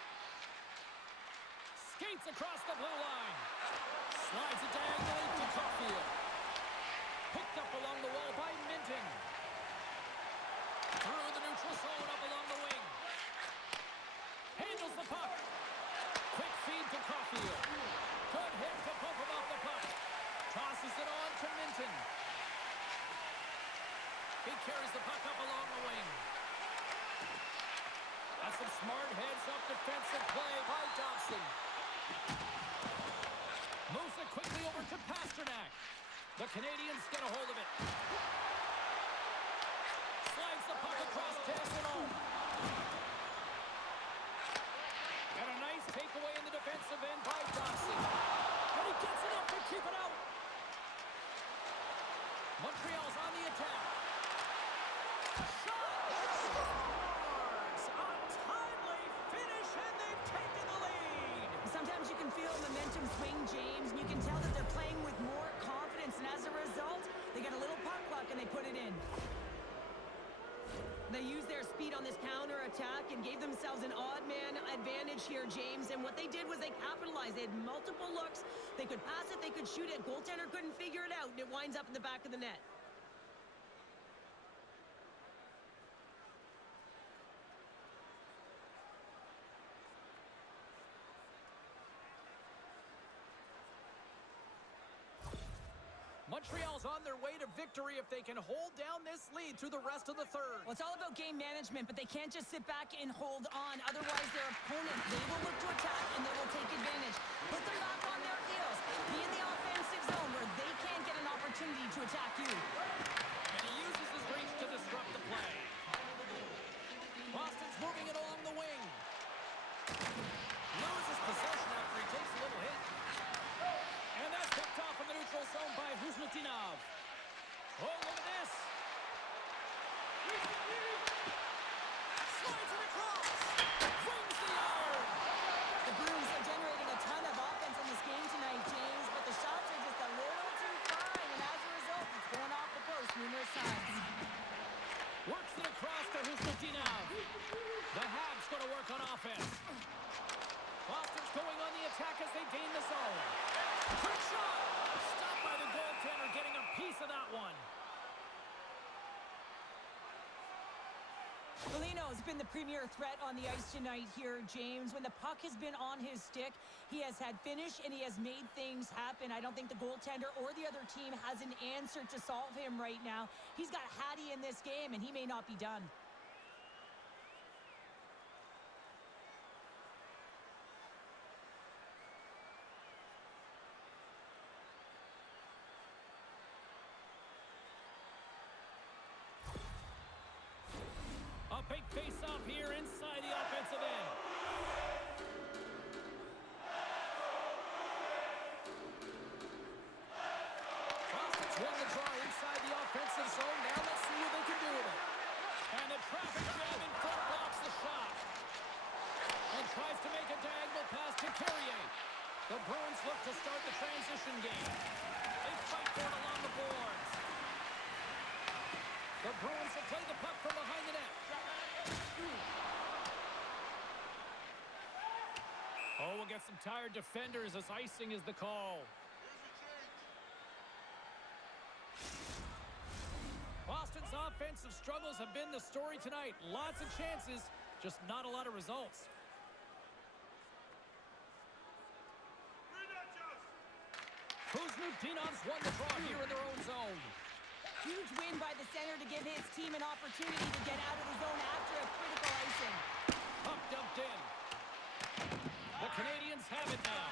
Skates across the blue line. Slides it diagonally to Caulfield. Picked up along the wall by Minton. Through the neutral zone up along the wing. Handles the puck. Quick feed to Caulfield. Good hit to pump him off the puck. Tosses it on to Minton. He carries the puck up along the wing. That's some smart heads-up defensive play by Dobson. Moves it quickly over to Pasternak. The Canadiens get a hold of it. Slides the puck across Tesson. And a nice takeaway in the defensive end by Dobson. And he gets it up to keep it out. Montreal's on the attack. Shot! Scores! A timely finish, and they've taken the lead. Sometimes you can feel momentum swing, James, and you can tell that they're playing with more confidence, and as a result, they get a little puck luck and they put it in. They used their speed on this counter-attack and gave themselves an odd-man advantage here, James. And what they did was they capitalized. They had multiple looks. They could pass it, they could shoot it. Goaltender couldn't figure it out, and it winds up in the back of the net. Montreal's on their way to victory if they can hold down this lead through the rest of the third. Well, it's all about game management, but they can't just sit back and hold on. Otherwise, their opponent, they will look to attack, and they will take advantage. Put them back on their heels. Be in the offensive zone where they can't get an opportunity to attack you. And he uses his reach to disrupt the play. Boston's moving it along the wing. Loses possession after he takes a little hit. And that's picked off in the neutral zone by Huznutinov. Oh, look at this. Slides it across. Wings the yard. The Bruins are generating a ton of offense in this game tonight, James, but the shots are just a little too fine, and as a result, it's going off the post numerous times. Works it across to Huznutinov. The Habs going to work on offense. Boston's going on the attack as they gain the zone. Quick shot! Stopped by the goaltender, getting a piece of that one. Foligno's been the premier threat on the ice tonight here, James. When the puck has been on his stick, he has had finish and he has made things happen. I don't think the goaltender or the other team has an answer to solve him right now. He's got Hattie in this game, and he may not be done. A big face-off here inside the offensive end. Boston's won the draw inside the offensive zone. Now let's see what they can do with it. And the traffic jam in front blocks the shot. And tries to make a diagonal pass to Carrier. The Bruins look to start the transition game. They fight for it along the boards. The Bruins will play the puck from behind the net. Oh, we'll get some tired defenders as icing is the call. Boston's offensive struggles have been the story tonight. Lots of chances, just not a lot of results. Kuzmutinov's won the draw here in their own zone. Huge win by the center to give his team an opportunity to get out of the zone after a critical icing. Puck dumped in. The Canadiens have it now.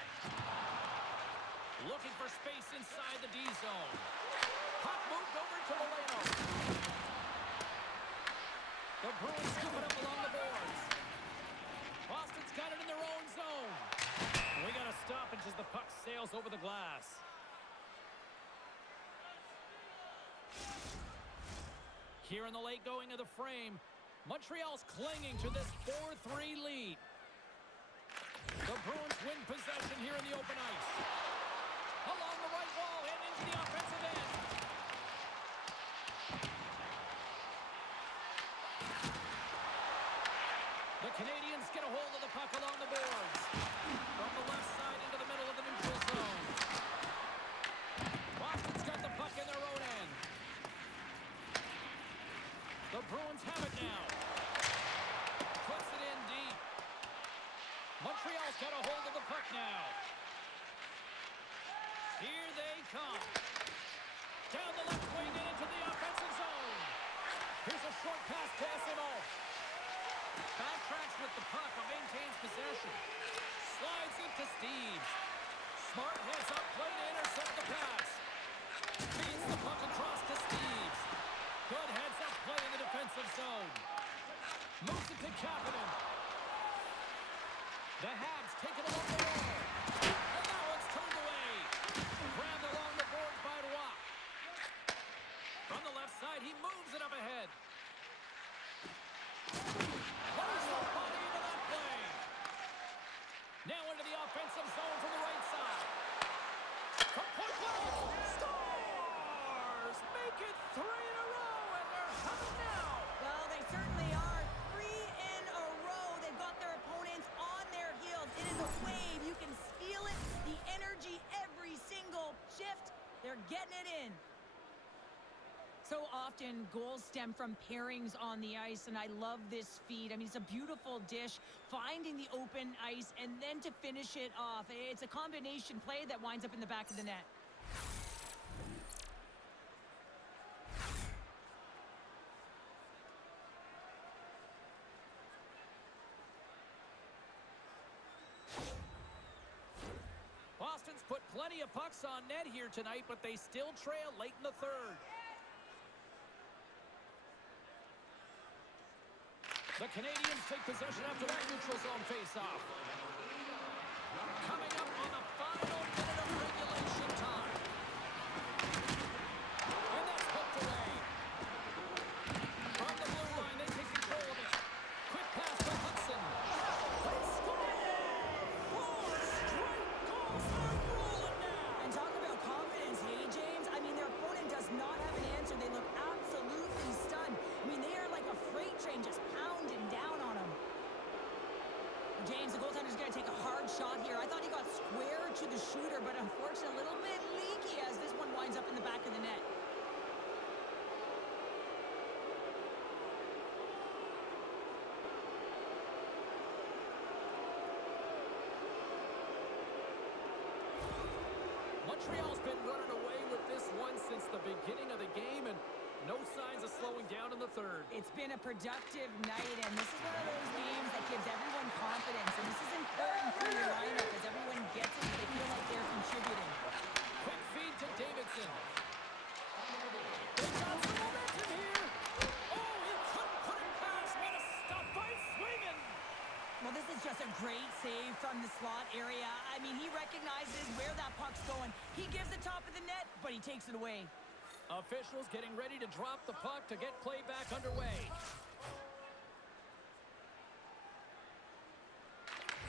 Looking for space inside the D zone. Puck moved over to Milano. The Bruins scoop it up along the boards. Boston's got it in their own zone. We got a stoppage as the puck sails over the glass. Here in the late going of the frame, Montreal's clinging to this 4-3 lead. The Bruins win possession here in the open ice. Along the right wall and into the offensive end. The Canadiens get a hold of the puck along the boards. From the left side into the middle of the neutral zone. Boston's got the puck in their own end. The Bruins have it now. Puts it in deep. Montreal's got a hold of the puck now. Here they come. Down the left wing and into the offensive zone. Here's a short pass to SMO. Backtracks with the puck but maintains possession. Slides into Steves. Smart heads up play to intercept the pass. Feeds the puck across to Steves. Good heads-up play in the defensive zone. Moves it to Kapanen. The Habs take it along the wall. And now it's turned away. Grabbed along the boards by Roy. right, he moves it up ahead. Plays the body into that play. Now into the offensive zone from the right side. From point blank, scores! Make it 3 in a row, and they're humming now. Well, they certainly are. 3 in a row. They've got their opponents on their heels. It is a wave. You can feel it. The energy every single shift. They're getting it in. So often, goals stem from pairings on the ice, and I love this feed. I mean, it's a beautiful dish, finding the open ice, and then to finish it off. It's a combination play that winds up in the back of the net. Boston's put plenty of pucks on net here tonight, but they still trail late in the third. The Canadiens take possession after that neutral zone faceoff. Coming up on the final minute of regulation time. And that's hooked away. From the blue line, they take control of it. Quick pass to Hudson. They score! 4 straight goals. They're rolling now. And talk about confidence, hey, James? I mean, their opponent does not have an answer. They look absolutely stunned. I mean, they are like a freight train just pounding down on them. James, the goaltender's going to take a hard shot here. I thought he got square to the shooter, but unfortunately a little bit leaky as this one winds up in the back of the net. Montreal's been running away with this one since the beginning of the game, and no signs of slowing down in the third. It's been a productive night, and this is one of those games that gives everyone confidence, and this is important for your lineup as everyone gets it, they feel like they're contributing. Quick feed to Davidson. They got some momentum here. Oh, he couldn't put it past. What a stop by Swingen. Well, this is just a great save from the slot area. I mean, he recognizes where that puck's going. He gives the top of the net, but he takes it away. Officials getting ready to drop the puck to get play back underway.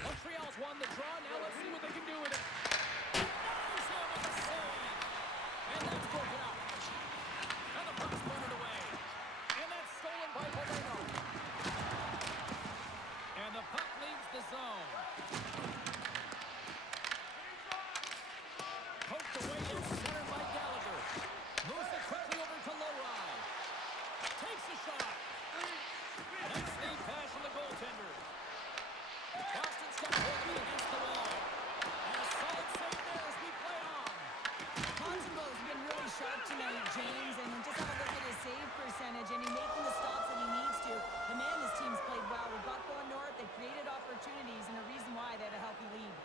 Montreal's won the draw. Now let's see what they can do with it. Nice him with the save. And that's broken up. And the puck's bunted away. And that's stolen by Moreno. And the puck leaves the zone. Poked away and centered by Gallagher. Moves it quickly over to Lowry. Takes a shot. Nice lead pass from the goaltender. Boston's got hold of it against the wall. And a solid save there as we play on. Ponzebo's been really sharp tonight, James, and just have a look at his save percentage, and he's making the stops that he needs to. The man, his team's played well. We've got going north. They created opportunities, and a reason why they had a healthy lead.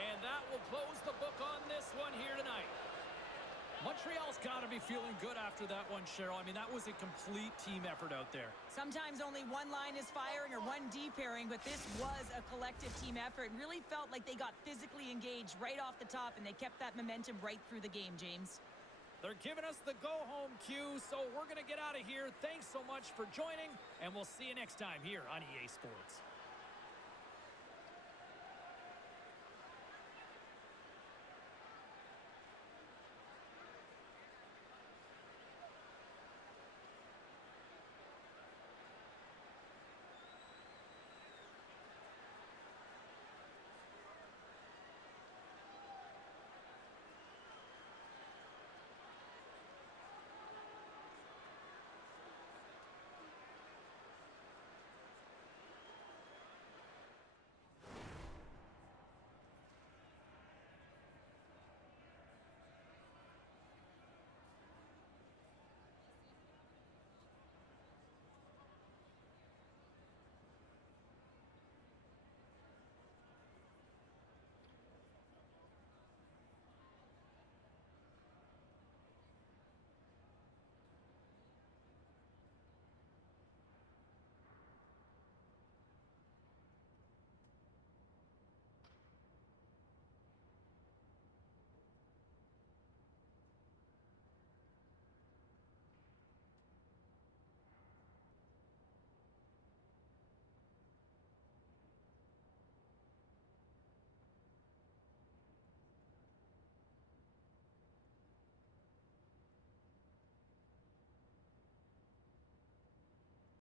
And that will close the book on this one here tonight. Montreal's got to be feeling good after that one, Cheryl. I mean, that was a complete team effort out there. Sometimes only one line is firing or one D pairing, but this was a collective team effort. It really felt like they got physically engaged right off the top, and they kept that momentum right through the game, James. They're giving us the go-home cue, so we're going to get out of here. Thanks so much for joining, and we'll see you next time here on EA Sports.